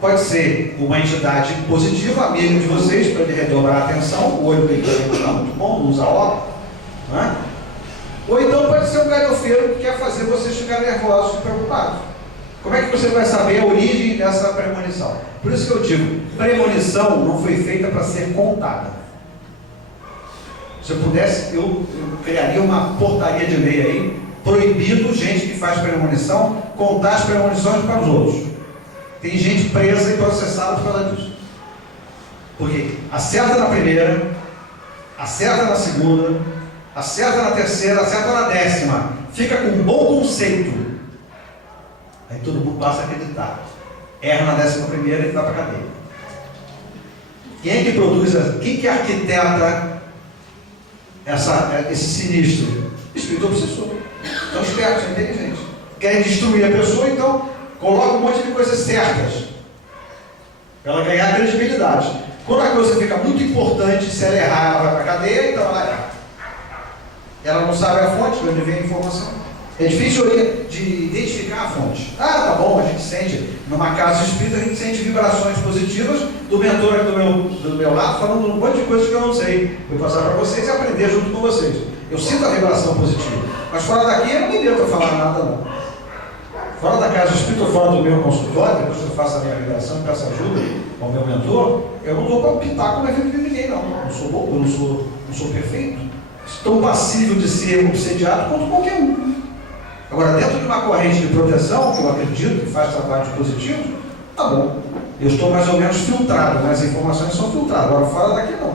Pode ser uma entidade positiva, amigo de vocês, para ele redobrar a atenção, o olho dele está muito bom, não usa óculos, não é? Ou então pode ser um galhofeiro que quer fazer vocês ficarem nervosos e preocupados. Como é que você vai saber a origem dessa premonição? Por isso que eu digo, premonição não foi feita para ser contada. Se eu pudesse, eu criaria uma portaria de lei aí, proibindo gente que faz premonição contar as premonições para os outros. Tem gente presa e processada por causa disso. Porque acerta na primeira, acerta na segunda, acerta na terceira, acerta na 10ª, fica com um bom conceito. Aí todo mundo passa a acreditar. Erra na 11ª e vai para a cadeia. Quem é que produz, quem que arquiteta esse sinistro? Espírito obsessor. São espertos, são inteligentes. Querem destruir a pessoa, então coloca um monte de coisas certas para ela ganhar credibilidade. Quando a coisa fica muito importante, se ela errar, ela vai para a cadeia, então ela erra. Ela não sabe a fonte, de onde vem a informação. É difícil de identificar a fonte. Ah, tá bom, a gente sente, numa casa espírita, a gente sente vibrações positivas do mentor aqui do meu lado, falando um monte de coisas que eu não sei. Vou passar para vocês e aprender junto com vocês. Eu sinto a vibração positiva. Mas fora daqui, eu não me meto a falar nada, não. Fora da casa espírita, fora do meu consultório, depois que eu faço a minha ligação e peço ajuda ao meu mentor, eu não dou palpitar com a vida de ninguém, não. Eu não sou bobo, eu não sou perfeito. Tão passível de ser obsediado quanto qualquer um. Agora, dentro de uma corrente de proteção, que eu acredito que faz trabalhos positivos, tá bom. Eu estou mais ou menos filtrado, as informações são filtradas. Agora, fora daqui não.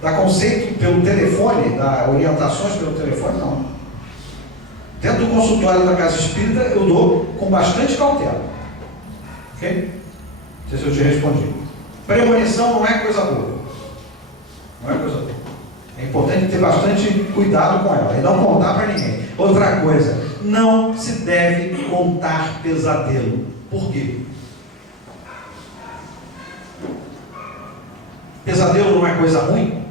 Dá conceito pelo telefone, dá orientações pelo telefone, não. Dentro do consultório da casa espírita, eu dou com bastante cautela. Ok? Não sei se eu te respondi. Premonição não é coisa boa. Não é coisa boa. É importante ter bastante cuidado com ela e não contar para ninguém. Outra coisa, não se deve contar pesadelo. Por quê? Pesadelo não é coisa ruim?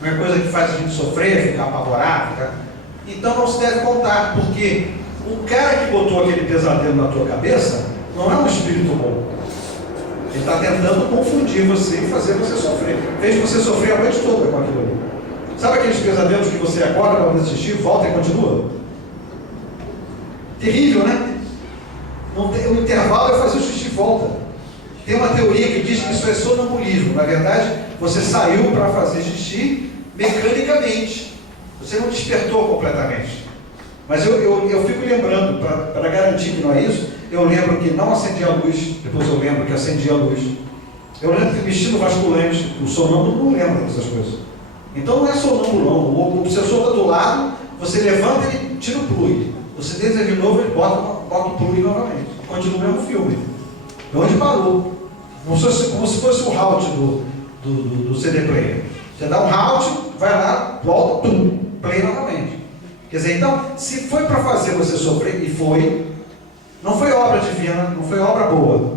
Não é coisa que faz a gente sofrer, ficar apavorado? Então não se deve contar, porque o cara que botou aquele pesadelo na tua cabeça não é um espírito bom. Ele está tentando confundir você e fazer você sofrer. Fez você sofrer a noite toda com aquilo ali. Sabe aqueles pesadelos que você acorda para assistir, volta e continua? Terrível, né? O intervalo é fazer o xixi e volta. Tem uma teoria que diz que isso é sonambulismo. Na verdade, você saiu para fazer xixi mecanicamente. Você não despertou completamente. Mas eu fico lembrando, para garantir que não é isso, eu lembro que não acendi a luz, depois eu lembro que acendi a luz. Eu lembro que vestido vasculante, o sonâmbulo não lembra dessas coisas. Então não é sonâmbulo não, o obsessor está do lado, você levanta e tira o plug. Você deita de novo e bota o plug novamente. Continua o mesmo filme. De onde parou. Como se fosse o halt do CD player. Você dá um halt, vai lá, volta, play novamente. Quer dizer, então, se foi para fazer você sofrer, e foi, não foi obra divina, não foi obra boa.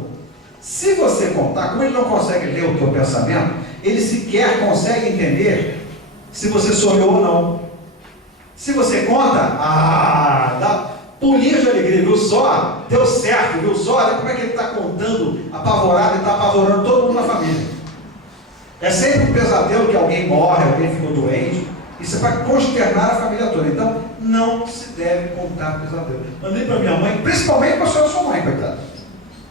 Se você contar, como ele não consegue ler o teu pensamento, ele sequer consegue entender se você sonhou ou não. Se você conta, dá pulinho de alegria, viu só? Deu certo, viu só? Olha como é que ele está contando, apavorado, e está apavorando todo mundo na família. É sempre um pesadelo que alguém morre, alguém ficou doente. Isso é para consternar a família toda. Então, não se deve contar pesadelo. Mandei para minha mãe, principalmente para a senhora sua mãe, coitada.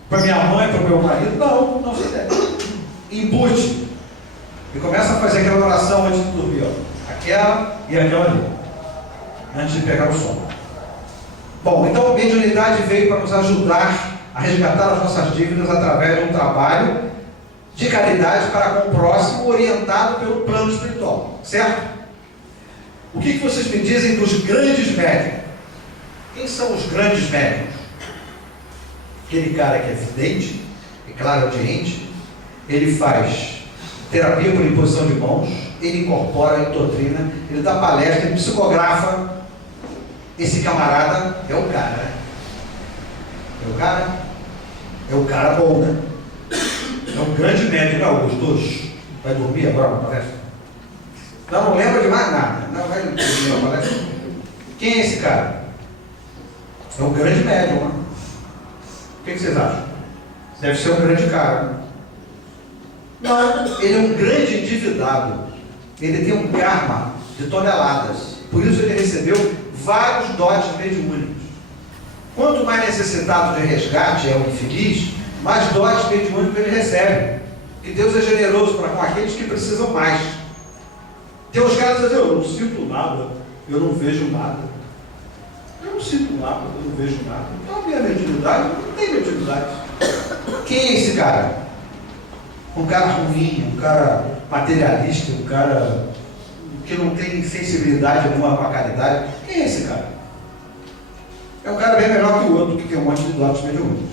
Para minha mãe, para o meu marido, não se deve. Embute. E começa a fazer aquela oração antes de dormir, ó. Aquela e aquela ali. Antes de pegar o sono. Bom, então a mediunidade veio para nos ajudar a resgatar as nossas dívidas através de um trabalho de caridade para com o próximo, orientado pelo plano espiritual, certo? O que vocês me dizem dos grandes médiuns? Quem são os grandes médiuns? Aquele cara que é vidente, é claro-audiente, ele faz terapia por imposição de mãos, ele incorpora em doutrina, ele dá palestra, ele psicografa. Esse camarada é o cara, né? É o cara? É o cara bom, né? É um grande médium, Augusto. Vai dormir agora na palestra? Não lembra de mais nada. Não vai dormir na palestra. Quem é esse cara? É um grande médium, né? O que vocês acham? Deve ser um grande cara. Não, ele é um grande endividado. Ele tem um karma de toneladas. Por isso ele recebeu vários dotes mediúnicos. Quanto mais necessitado de resgate é o infeliz, mais dotes mediúnicos ele recebe. E Deus é generoso para com aqueles que precisam mais. Tem os caras que dizem, eu não sinto nada, eu não vejo nada. Eu não sinto nada, eu não vejo nada. Então a minha mediunidade não tem mediunidade. Quem é esse cara? Um cara ruim, um cara materialista, um cara que não tem sensibilidade nenhuma com a caridade. Quem é esse cara? É um cara bem melhor que o outro, que tem um monte de dotes mediúnicos.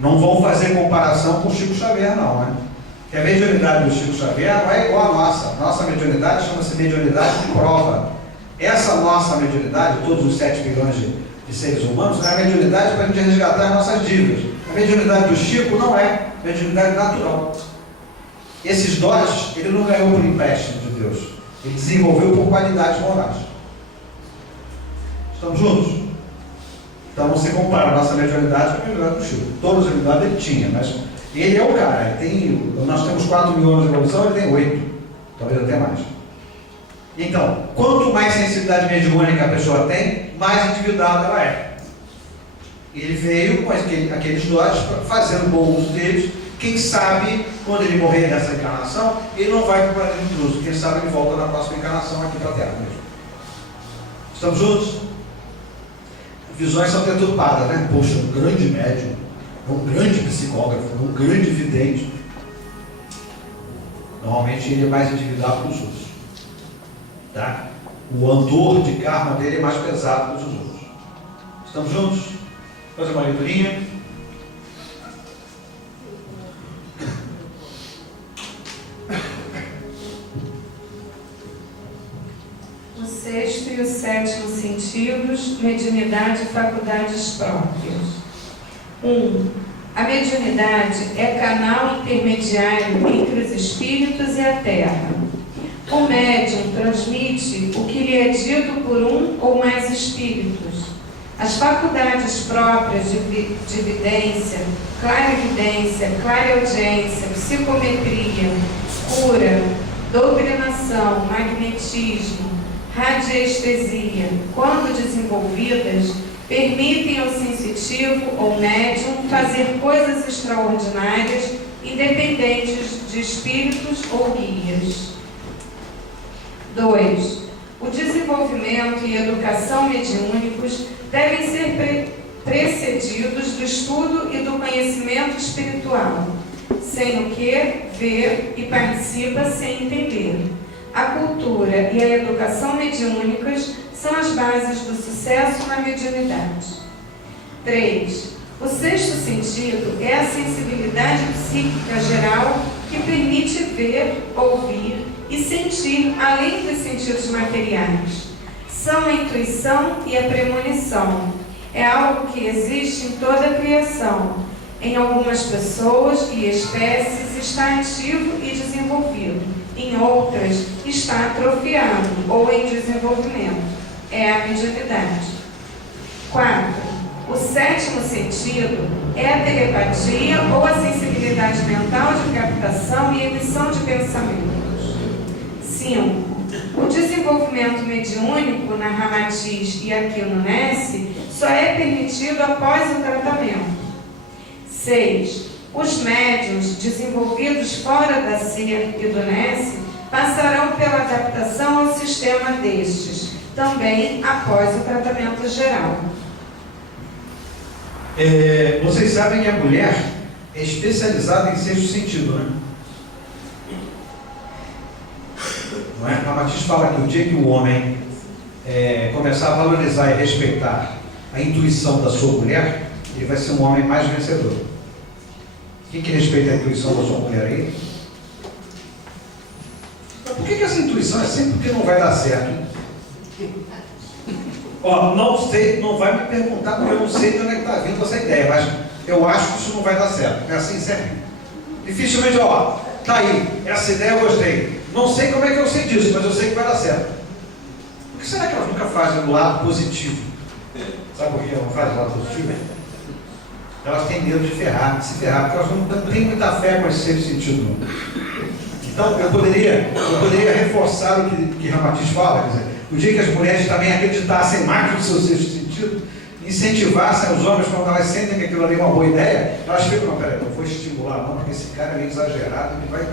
Não vão fazer comparação com o Chico Xavier, não, né? Porque a mediunidade do Chico Xavier não é igual à nossa. Nossa mediunidade chama-se mediunidade de prova. Essa nossa mediunidade, todos os 7 bilhões de seres humanos, é a mediunidade para a gente resgatar as nossas dívidas. A mediunidade do Chico não é mediunidade natural. Esses dotes, ele não ganhou por empréstimo de Deus. Ele desenvolveu por qualidades morais. Estamos juntos? Então não se compara a nossa mediunidade com a mediunidade do Chico. Todas as mediunidades ele tinha, mas ele é o cara. Nós temos 4 mil anos de evolução, ele tem 8. Talvez até mais. Então, quanto mais sensibilidade mediúnica a pessoa tem, mais endividada ela é. Ele veio com aqueles dotes, fazendo bom uso deles. Quem sabe, quando ele morrer nessa encarnação, ele não vai para o planeta intruso. Quem sabe ele volta na próxima encarnação aqui para a Terra mesmo. Estamos juntos? Visões são deturpadas, né? Poxa, um grande médium, um grande psicógrafo, um grande vidente. Normalmente ele é mais endividado que os outros. Tá? O andor de karma dele é mais pesado que os outros. Estamos juntos? Fazer uma leiturinha. O 6º e o 7º sentidos, mediunidade e faculdades próprias. 1. A mediunidade é canal intermediário entre os espíritos e a terra. O médium transmite o que lhe é dito por um ou mais espíritos. As faculdades próprias de vidência, clarividência, clareaudiência, psicometria, cura, doutrinação, magnetismo, radiestesia, quando desenvolvidas, permitem ao sensitivo ou médium fazer coisas extraordinárias, independentes de espíritos ou guias. 2. O desenvolvimento e educação mediúnicos devem ser precedidos do estudo e do conhecimento espiritual, sem o que vê e participa sem entender. A cultura e a educação mediúnicas são as bases do sucesso na mediunidade. 3. O 6º sentido é a sensibilidade psíquica geral que permite ver, ouvir e sentir além dos sentidos materiais. São a intuição e a premonição. É algo que existe em toda a criação. Em algumas pessoas e espécies está ativo e desenvolvido. Em outras está atrofiado ou em desenvolvimento. É a mediunidade. 4. O 7º sentido é a telepatia ou a sensibilidade mental de captação e emissão de pensamentos. 5. O desenvolvimento mediúnico na Ramatiz e aqui no Nesse só é permitido após o tratamento. 6. Os médiuns desenvolvidos fora da CIR e do Nesse passarão pela adaptação ao sistema destes, também após o tratamento geral. Vocês sabem que a mulher é especializada em sexto sentido, né? Não é? A Matiz fala que o dia que o homem começar a valorizar e respeitar a intuição da sua mulher, ele vai ser um homem mais vencedor. Quem que respeita a intuição da sua mulher aí? Mas por que essa intuição é sempre que não vai dar certo? Ó, não sei, não vai me perguntar porque eu não sei de onde é que está vindo essa ideia, mas eu acho que isso não vai dar certo. É assim sempre. Dificilmente, ó, tá aí, essa ideia eu gostei. Não sei como é que eu sei disso, mas eu sei que vai dar certo. Por que será que elas nunca fazem o lado positivo? Sabe por que elas não fazem o lado positivo? Elas têm medo de se ferrar, porque elas não têm muita fé com esse sexto sentido. Então, eu poderia reforçar o que Ramatiz fala, quer dizer, o dia que as mulheres também acreditassem mais no seu sexto sentido, incentivassem os homens quando elas sentem que aquilo ali é uma boa ideia, elas ficam, não, peraí, não vou estimular não, porque esse cara é meio exagerado, ele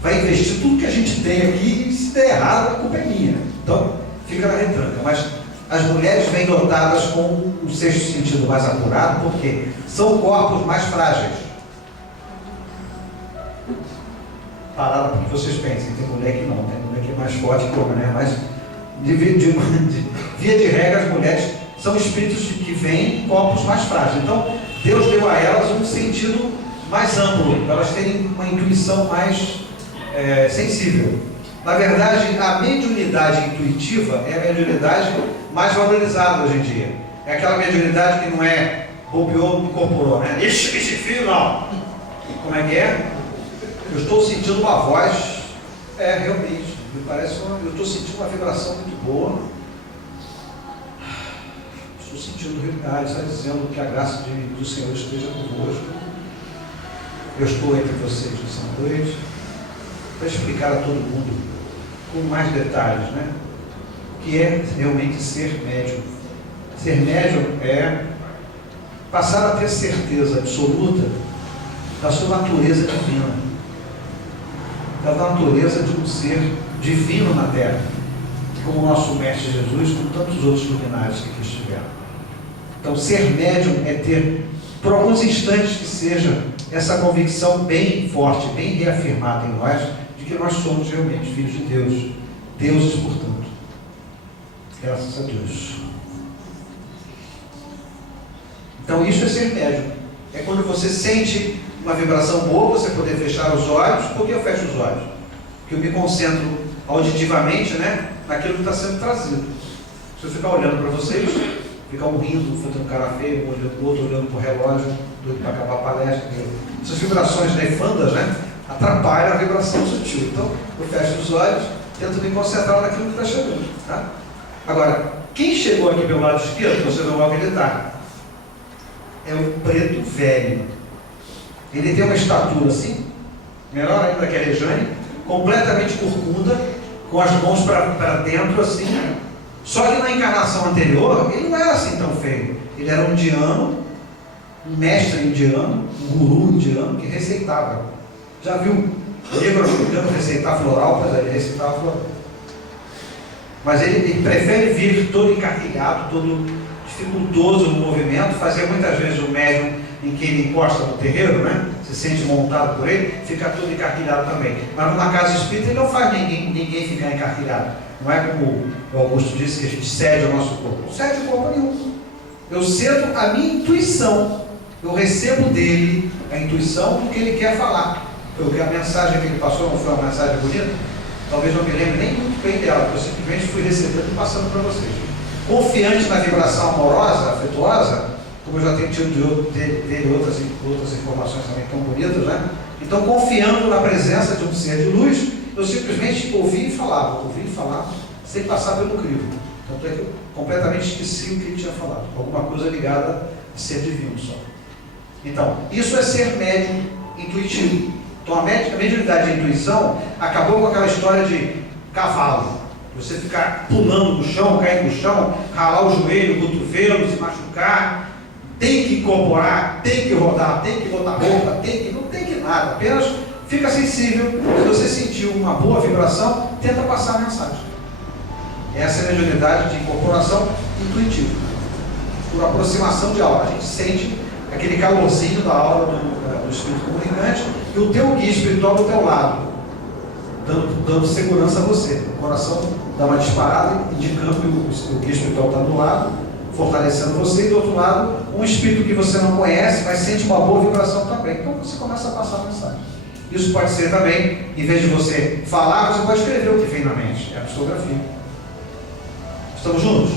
vai investir tudo que a gente tem aqui e se der errado, a culpa é minha. Então, fica na retranca. Mas as mulheres vêm dotadas com um sexto sentido mais apurado, porque são corpos mais frágeis. Parada porque vocês pensem, tem mulher que não, tem mulher que é mais forte que outra, né? Mas via de regra, as mulheres são espíritos que vêm em corpos mais frágeis. Então, Deus deu a elas um sentido mais amplo, para elas terem uma intuição mais sensível. Na verdade, a mediunidade intuitiva é a mediunidade mais valorizada hoje em dia. É aquela mediunidade que não é bobeou, incorporou, né? Esse fio não. Como é que é? Eu estou sentindo uma voz, realmente, me parece eu estou sentindo uma vibração muito boa. Estou sentindo realidade, está dizendo que a graça do Senhor esteja convosco. Eu estou entre vocês que são dois, para explicar a todo mundo com mais detalhes, né? O que é realmente ser médium. Ser médium é passar a ter certeza absoluta da sua natureza divina, da natureza de um ser divino na Terra, como o nosso Mestre Jesus, como tantos outros luminares que aqui estiveram. Então, ser médium é ter, por alguns instantes que seja, essa convicção bem forte, bem reafirmada em nós, de que nós somos realmente filhos de Deus, deuses, portanto. Graças a Deus. Então, isso é ser médium. É quando você sente uma vibração boa, você poder fechar os olhos. Por que eu fecho os olhos? Porque eu me concentro auditivamente, né, naquilo que está sendo trazido. Se eu ficar olhando para vocês, ficar um rindo, fazendo cara feio, o outro olhando para o relógio, doido para acabar a palestra. Essas vibrações nefandas, né, atrapalham a vibração sutil. Então, eu fecho os olhos, tento me concentrar naquilo que está chegando. Tá? Agora, quem chegou aqui pelo lado esquerdo, você não vai acreditar, é o preto velho. Ele tem uma estatura assim, menor ainda que a Rejane, completamente corcunda, com as mãos para dentro assim. Só que na encarnação anterior, ele não era assim tão feio. Ele era um indiano, um mestre indiano, um guru indiano que receitava. Já viu negro africano receitar floral? Pois ele receitava floral. Mas ele prefere vir todo encarquilhado, todo dificultoso no movimento, fazer muitas vezes o médium em que ele encosta no terreiro, né? Se sente montado por ele, fica todo encarquilhado também. Mas numa casa espírita ele não faz ninguém ficar encarquilhado. Não é como o Augusto disse, que a gente cede ao nosso corpo. Não cede o corpo nenhum. Eu cedo a minha intuição. Eu recebo dele a intuição do que ele quer falar. Porque a mensagem que ele passou não foi uma mensagem bonita? Talvez não me lembre nem muito bem dela, eu simplesmente fui recebendo e passando para vocês. Confiante na vibração amorosa, afetuosa, como eu já tenho tido dele outras informações também tão bonitas, né? Então, confiando na presença de um ser de luz, eu simplesmente ouvi e falava, sem passar pelo crivo. Tanto é que eu completamente esqueci o que ele tinha falado. Alguma coisa ligada a ser divino só. Então, isso é ser médium intuitivo. Então, a mediunidade de intuição acabou com aquela história de cavalo. Você ficar pulando no chão, cair no chão, ralar o joelho, o cotovelo, se machucar. Tem que incorporar, tem que rodar, tem que botar roupa, não tem que nada. Apenas fica sensível. Se você sentiu uma boa vibração, tenta passar a mensagem. Essa é a mediunidade de incorporação intuitiva. Por aproximação de aura, a gente sente aquele calorzinho da aura do espírito comunicante e o teu guia espiritual do teu lado, dando segurança a você. O coração dá uma disparada, indicando que o guia espiritual está do lado, fortalecendo você, e do outro lado, um espírito que você não conhece, mas sente uma boa vibração também. Então você começa a passar a mensagem. Isso pode ser também, em vez de você falar, você pode escrever o que vem na mente. É a psicografia. Estamos juntos?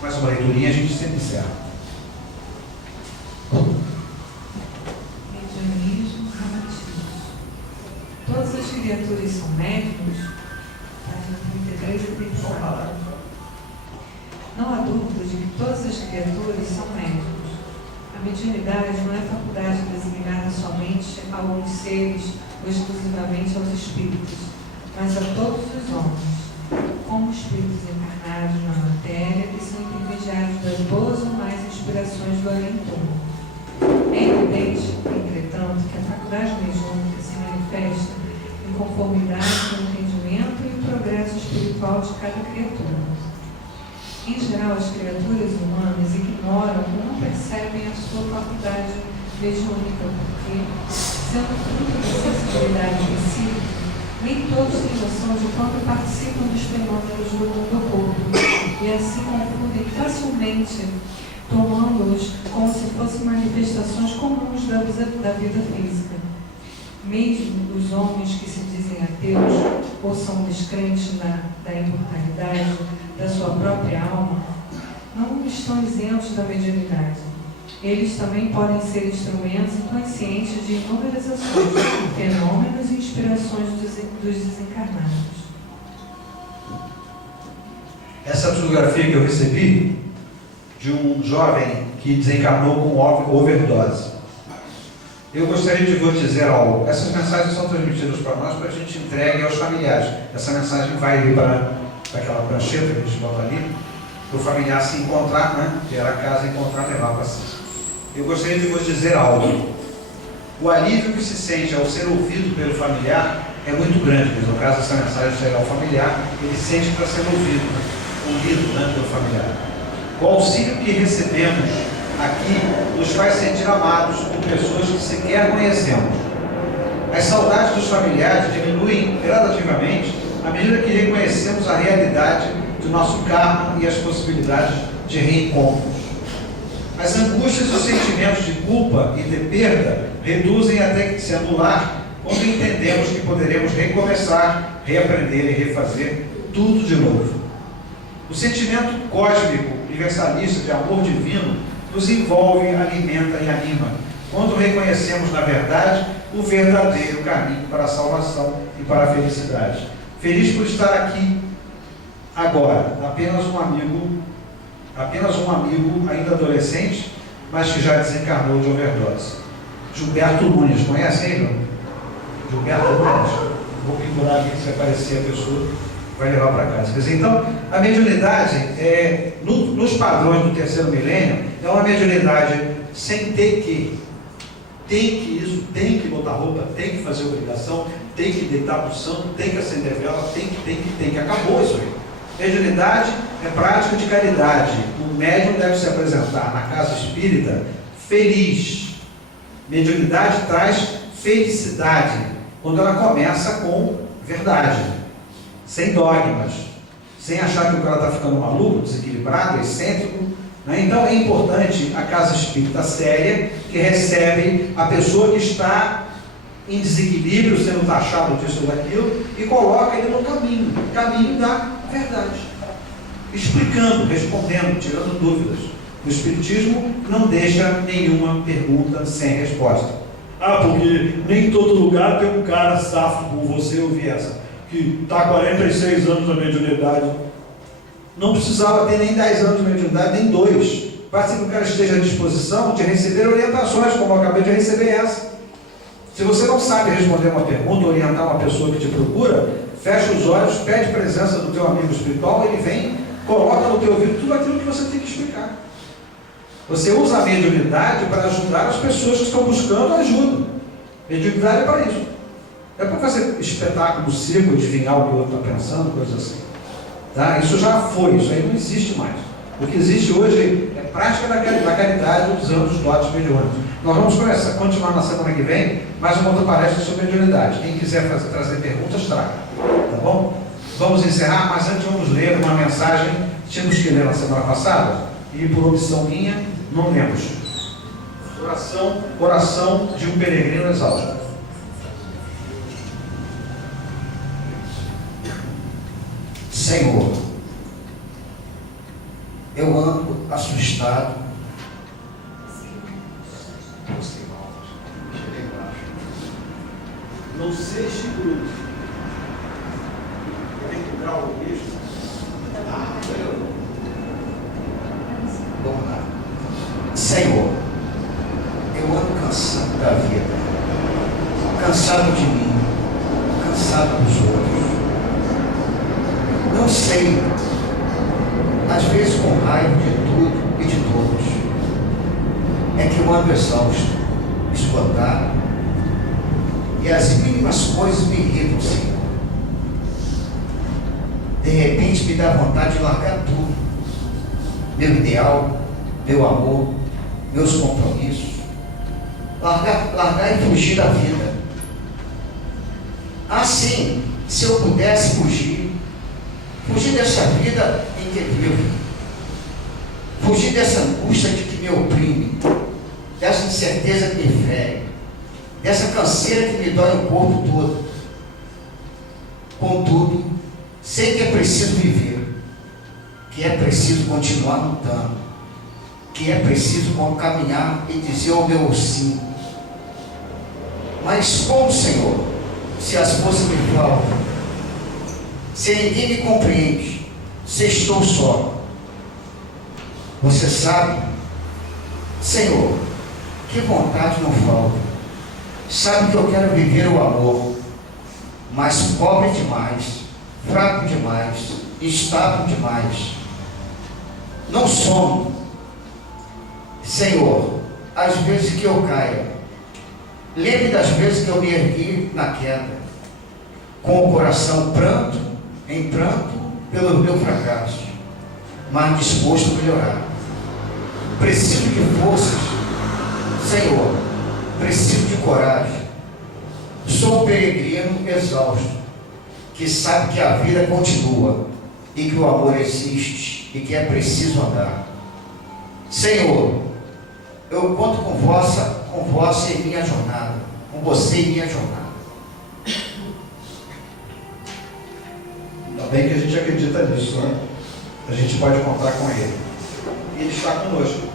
Mais uma leiturinha, a gente sempre encerra. Medianismo, ramatismo. Todas as criaturas são médiums? Página 33 e 34. Não há dúvida de que todas as criaturas são médiums. A mediunidade não é faculdade designada somente a alguns seres ou exclusivamente aos espíritos, mas a todos os homens, como espíritos encarnados na matéria que são intermediários das boas ou mais inspirações do além-túmulo. É evidente, entretanto, que a faculdade mediúnica se manifesta em conformidade com o entendimento e o progresso espiritual de cada criatura. Em geral, as criaturas humanas ignoram ou não percebem a sua faculdade mediúnica, porque, sendo fruto da sensibilidade específica, nem todos têm noção de quando participam dos fenômenos do mundo oculto, e assim confundem facilmente, tomando-os como se fossem manifestações comuns da vida física. Mesmo os homens que se dizem ateus ou são descrentes da imortalidade da sua própria alma, não estão isentos da mediunidade. Eles também podem ser instrumentos inconscientes de inúmeras ações, fenômenos e inspirações dos desencarnados. Essa psicografia que eu recebi de um jovem que desencarnou com overdose. Eu gostaria de vos dizer algo. Essas mensagens são transmitidas para nós para a gente entregue aos familiares. Essa mensagem vai ali para aquela prancheta que a gente bota ali, para o familiar se encontrar, né? Que era a casa encontrar, levar para si. Eu gostaria de vos dizer algo. O alívio que se sente ao ser ouvido pelo familiar é muito grande, pois no caso essa mensagem chegar ao familiar, ele sente que está sendo ouvido, né, pelo familiar. O auxílio que recebemos aqui nos faz sentir amados por pessoas que sequer conhecemos. As saudades dos familiares diminuem gradativamente à medida que reconhecemos a realidade do nosso karma e as possibilidades de reencontros. As angústias e os sentimentos de culpa e de perda reduzem até que se anular quando entendemos que poderemos recomeçar, reaprender e refazer tudo de novo. O sentimento cósmico, universalista de amor divino nos envolve, alimenta e anima, quando reconhecemos, na verdade, o verdadeiro caminho para a salvação e para a felicidade. Feliz por estar aqui agora, apenas um amigo ainda adolescente, mas que já desencarnou de overdose. Gilberto Nunes, conhece ele? Gilberto Nunes. Vou pendurar aqui, se aparecer a pessoa, vai levar para casa. Quer dizer, então, a mediunidade, nos padrões do terceiro milênio, é uma mediunidade sem ter que. Tem que botar roupa, tem que fazer obrigação, tem que deitar para o santo, tem que acender vela, tem que. Acabou isso aí. Mediunidade é prática de caridade. O médium deve se apresentar na casa espírita feliz. Mediunidade traz felicidade quando ela começa com verdade, sem dogmas, sem achar que o cara está ficando maluco, desequilibrado, excêntrico. Né? Então é importante a casa espírita séria, que recebe a pessoa que está em desequilíbrio, sendo taxado disso ou daquilo, e coloca ele no caminho da verdade, explicando, respondendo, tirando dúvidas. O Espiritismo não deixa nenhuma pergunta sem resposta. Ah, porque nem todo lugar tem um cara safo como você ou essa, que está há 46 anos na mediunidade. Não precisava ter nem 10 anos de mediunidade, nem 2. Basta que o cara esteja à disposição de receber orientações, como eu acabei de receber essa. Se você não sabe responder uma pergunta, orientar uma pessoa que te procura, fecha os olhos, pede presença do teu amigo espiritual, ele vem, coloca no teu ouvido tudo aquilo que você tem que explicar. Você usa a mediunidade para ajudar as pessoas que estão buscando ajuda. Mediunidade é para isso. É para fazer espetáculo, circo, adivinhar o que o outro está pensando, coisas assim. Tá? Isso já foi, isso aí não existe mais. O que existe hoje é prática da caridade usando os dotes mediúnicos. Nós vamos continuar na semana que vem mais uma outra palestra sobre mediunidade. Quem quiser trazer perguntas, traga. Tá bom? Vamos encerrar, mas antes vamos ler uma mensagem que tínhamos que ler na semana passada e por opção minha não lemos. Oração de um peregrino exausto. Senhor, eu ando assustado. Não seja bruto. Tem que dar o mesmo. Vamos lá. Senhor, eu ando cansado da vida, cansado de mim, cansado dos outros. Não sei, às vezes com raiva de tudo e de todos. É que eu ando exausto, esgotado, e as mínimas coisas me irritam, Senhor. De repente me dá vontade de largar tudo. Meu ideal, meu amor, meus compromissos. Largar e fugir da vida. Assim, se eu pudesse fugir dessa vida em que vivo, fugir dessa angústia de que me oprime, dessa incerteza que me fere, dessa canseira que me dói o corpo todo. Contudo, sei que é preciso viver, que é preciso continuar lutando, que é preciso caminhar e dizer ao meu sim. Mas como, Senhor, se as forças me faltam, se ninguém me compreende, se estou só? Você sabe, Senhor, que vontade não falta. Sabe que eu quero viver o amor, mas pobre demais, fraco demais, instável demais. Não somo. Senhor, às vezes que eu caia, lembre das vezes que eu me ergui na queda, com o coração em pranto pelo meu fracasso, mas disposto a melhorar. Preciso de forças, Senhor, preciso de coragem. Sou um peregrino exausto, que sabe que a vida continua, e que o amor existe, e que é preciso andar. Ainda eu conto com vossa em minha jornada, com você em minha jornada. Ainda bem que a gente acredita nisso, né? A gente pode contar com Ele. Ele está conosco,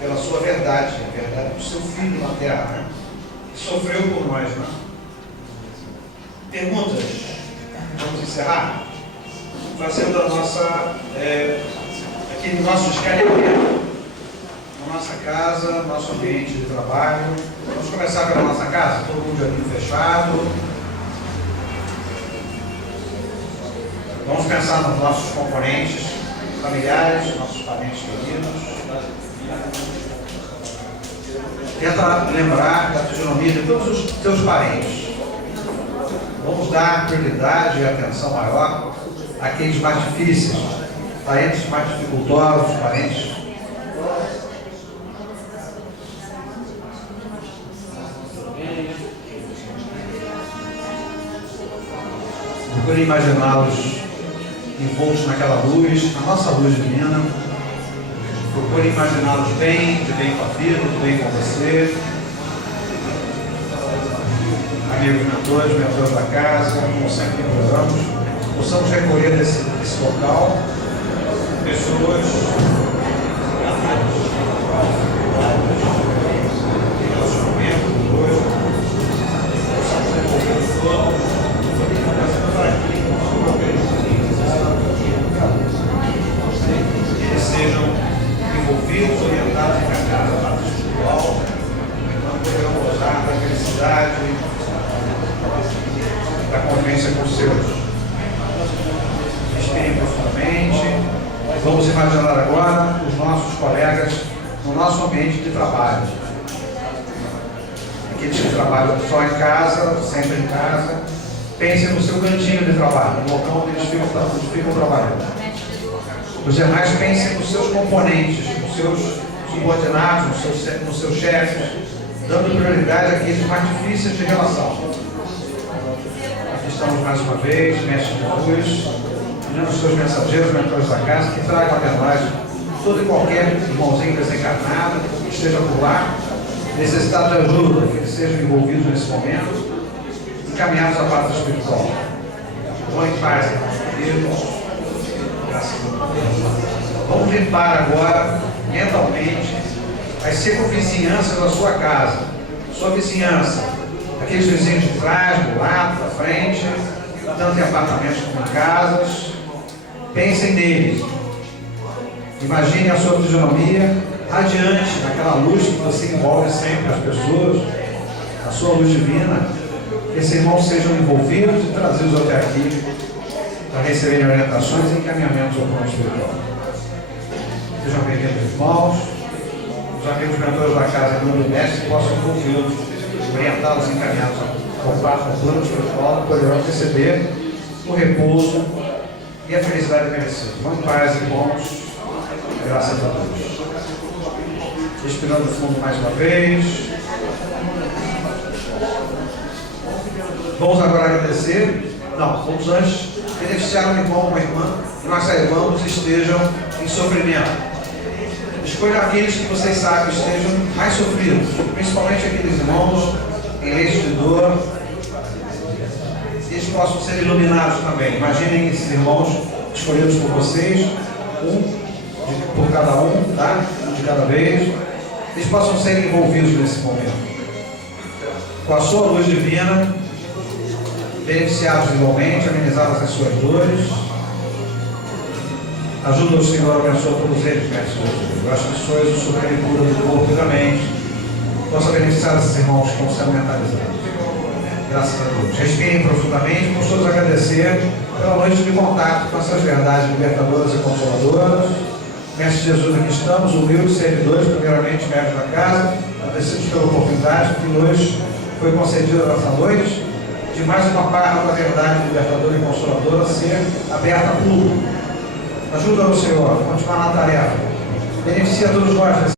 pela sua verdade, a verdade do seu Filho na terra, né? Que sofreu por nós, né? Perguntas? Vamos encerrar? Fazendo a nossa, aquele nosso escaneamento, na nossa casa, nosso ambiente de trabalho. Vamos começar pela nossa casa, todo mundo de olhinho fechado. Vamos pensar nos nossos componentes familiares, nossos parentes queridos. Tenta lembrar da fisionomia de todos os teus parentes. Vamos dar prioridade e atenção maior àqueles mais difíceis, parentes mais dificultosos, parentes. Procure imaginá-los envoltos naquela luz, na nossa luz divina. Procure imaginá-los bem, de bem com a vida, de bem com você. Amigos mentores da casa, como sempre imploramos, possamos recolher desse local pessoas, relacionamentos, hoje, possamos recolher o plano. Eles sejam envolvidos, orientados em casa, a parte espiritual, não poderão gozar da felicidade, da convivência com os seus. Respirem profundamente. Vamos imaginar agora os nossos colegas no nosso ambiente de trabalho. Aqueles que trabalham só em casa, sempre em casa. Pensem no seu cantinho de trabalho, no local onde eles ficam trabalhando. Os demais pensem nos seus componentes, nos seus subordinados, nos seus chefes, dando prioridade àqueles mais difíceis de relação. Aqui estamos mais uma vez, Mestre Jesus, pedindo aos seus mensageiros, mentores da casa, que tragam até nós todo e qualquer irmãozinho desencarnado que esteja por lá, necessitado de ajuda, que eles sejam envolvidos nesse momento, encaminhados à pátria espiritual. Vão em paz, irmãos. Graças a Deus. Vamos limpar agora, mentalmente, as circunvizinhanças da sua casa, sua vizinhança, aqueles vizinhos de trás, do lado, da frente, tanto em apartamentos como em casas. Pensem neles. Imagine a sua fisionomia radiante, naquela luz que você envolve sempre as pessoas, a sua luz divina, que esses irmãos sejam envolvidos e trazidos até aqui para receberem orientações e encaminhamentos ao plano espiritual. Sejam bem-vindos, irmãos. Os amigos mentores da casa, em nome do Mestre, possam envolvê-los, orientá-los e encaminhá-los ao plano espiritual, poderão receber o repouso e a felicidade merecida. Vamos em paz, irmãos. Graças a Deus. Respirando fundo mais uma vez. Vamos agora agradecer. Não, vamos antes beneficiar um irmão ou uma irmã que nós saibamos estejam em sofrimento. Escolha aqueles que vocês sabem estejam mais sofridos, principalmente aqueles irmãos em leite de dor. Eles possam ser iluminados também. Imaginem esses irmãos escolhidos por vocês, por cada um, tá? Um de cada vez. Eles possam ser envolvidos nesse momento. Com a sua luz divina, beneficiados igualmente, amenizadas as suas dores. Ajuda o Senhor, abençoa todos eles, Mestre Jesus. Eu acho que sois o supremo cura do corpo e da mente. Possa beneficiar esses irmãos que estão sendo mentalizados. Graças a Deus. Respirem profundamente, vamos todos agradecer pela noite de contato com essas verdades libertadoras e consoladoras. Mestre Jesus, aqui estamos, humildes servidores, primeiramente médios da casa, agradecidos pela oportunidade que hoje foi concedida nessa noite, de mais uma parte da verdade libertadora e consoladora ser aberta a público. Ajuda-nos, Senhor, a continuar na tarefa. Beneficia todos nós.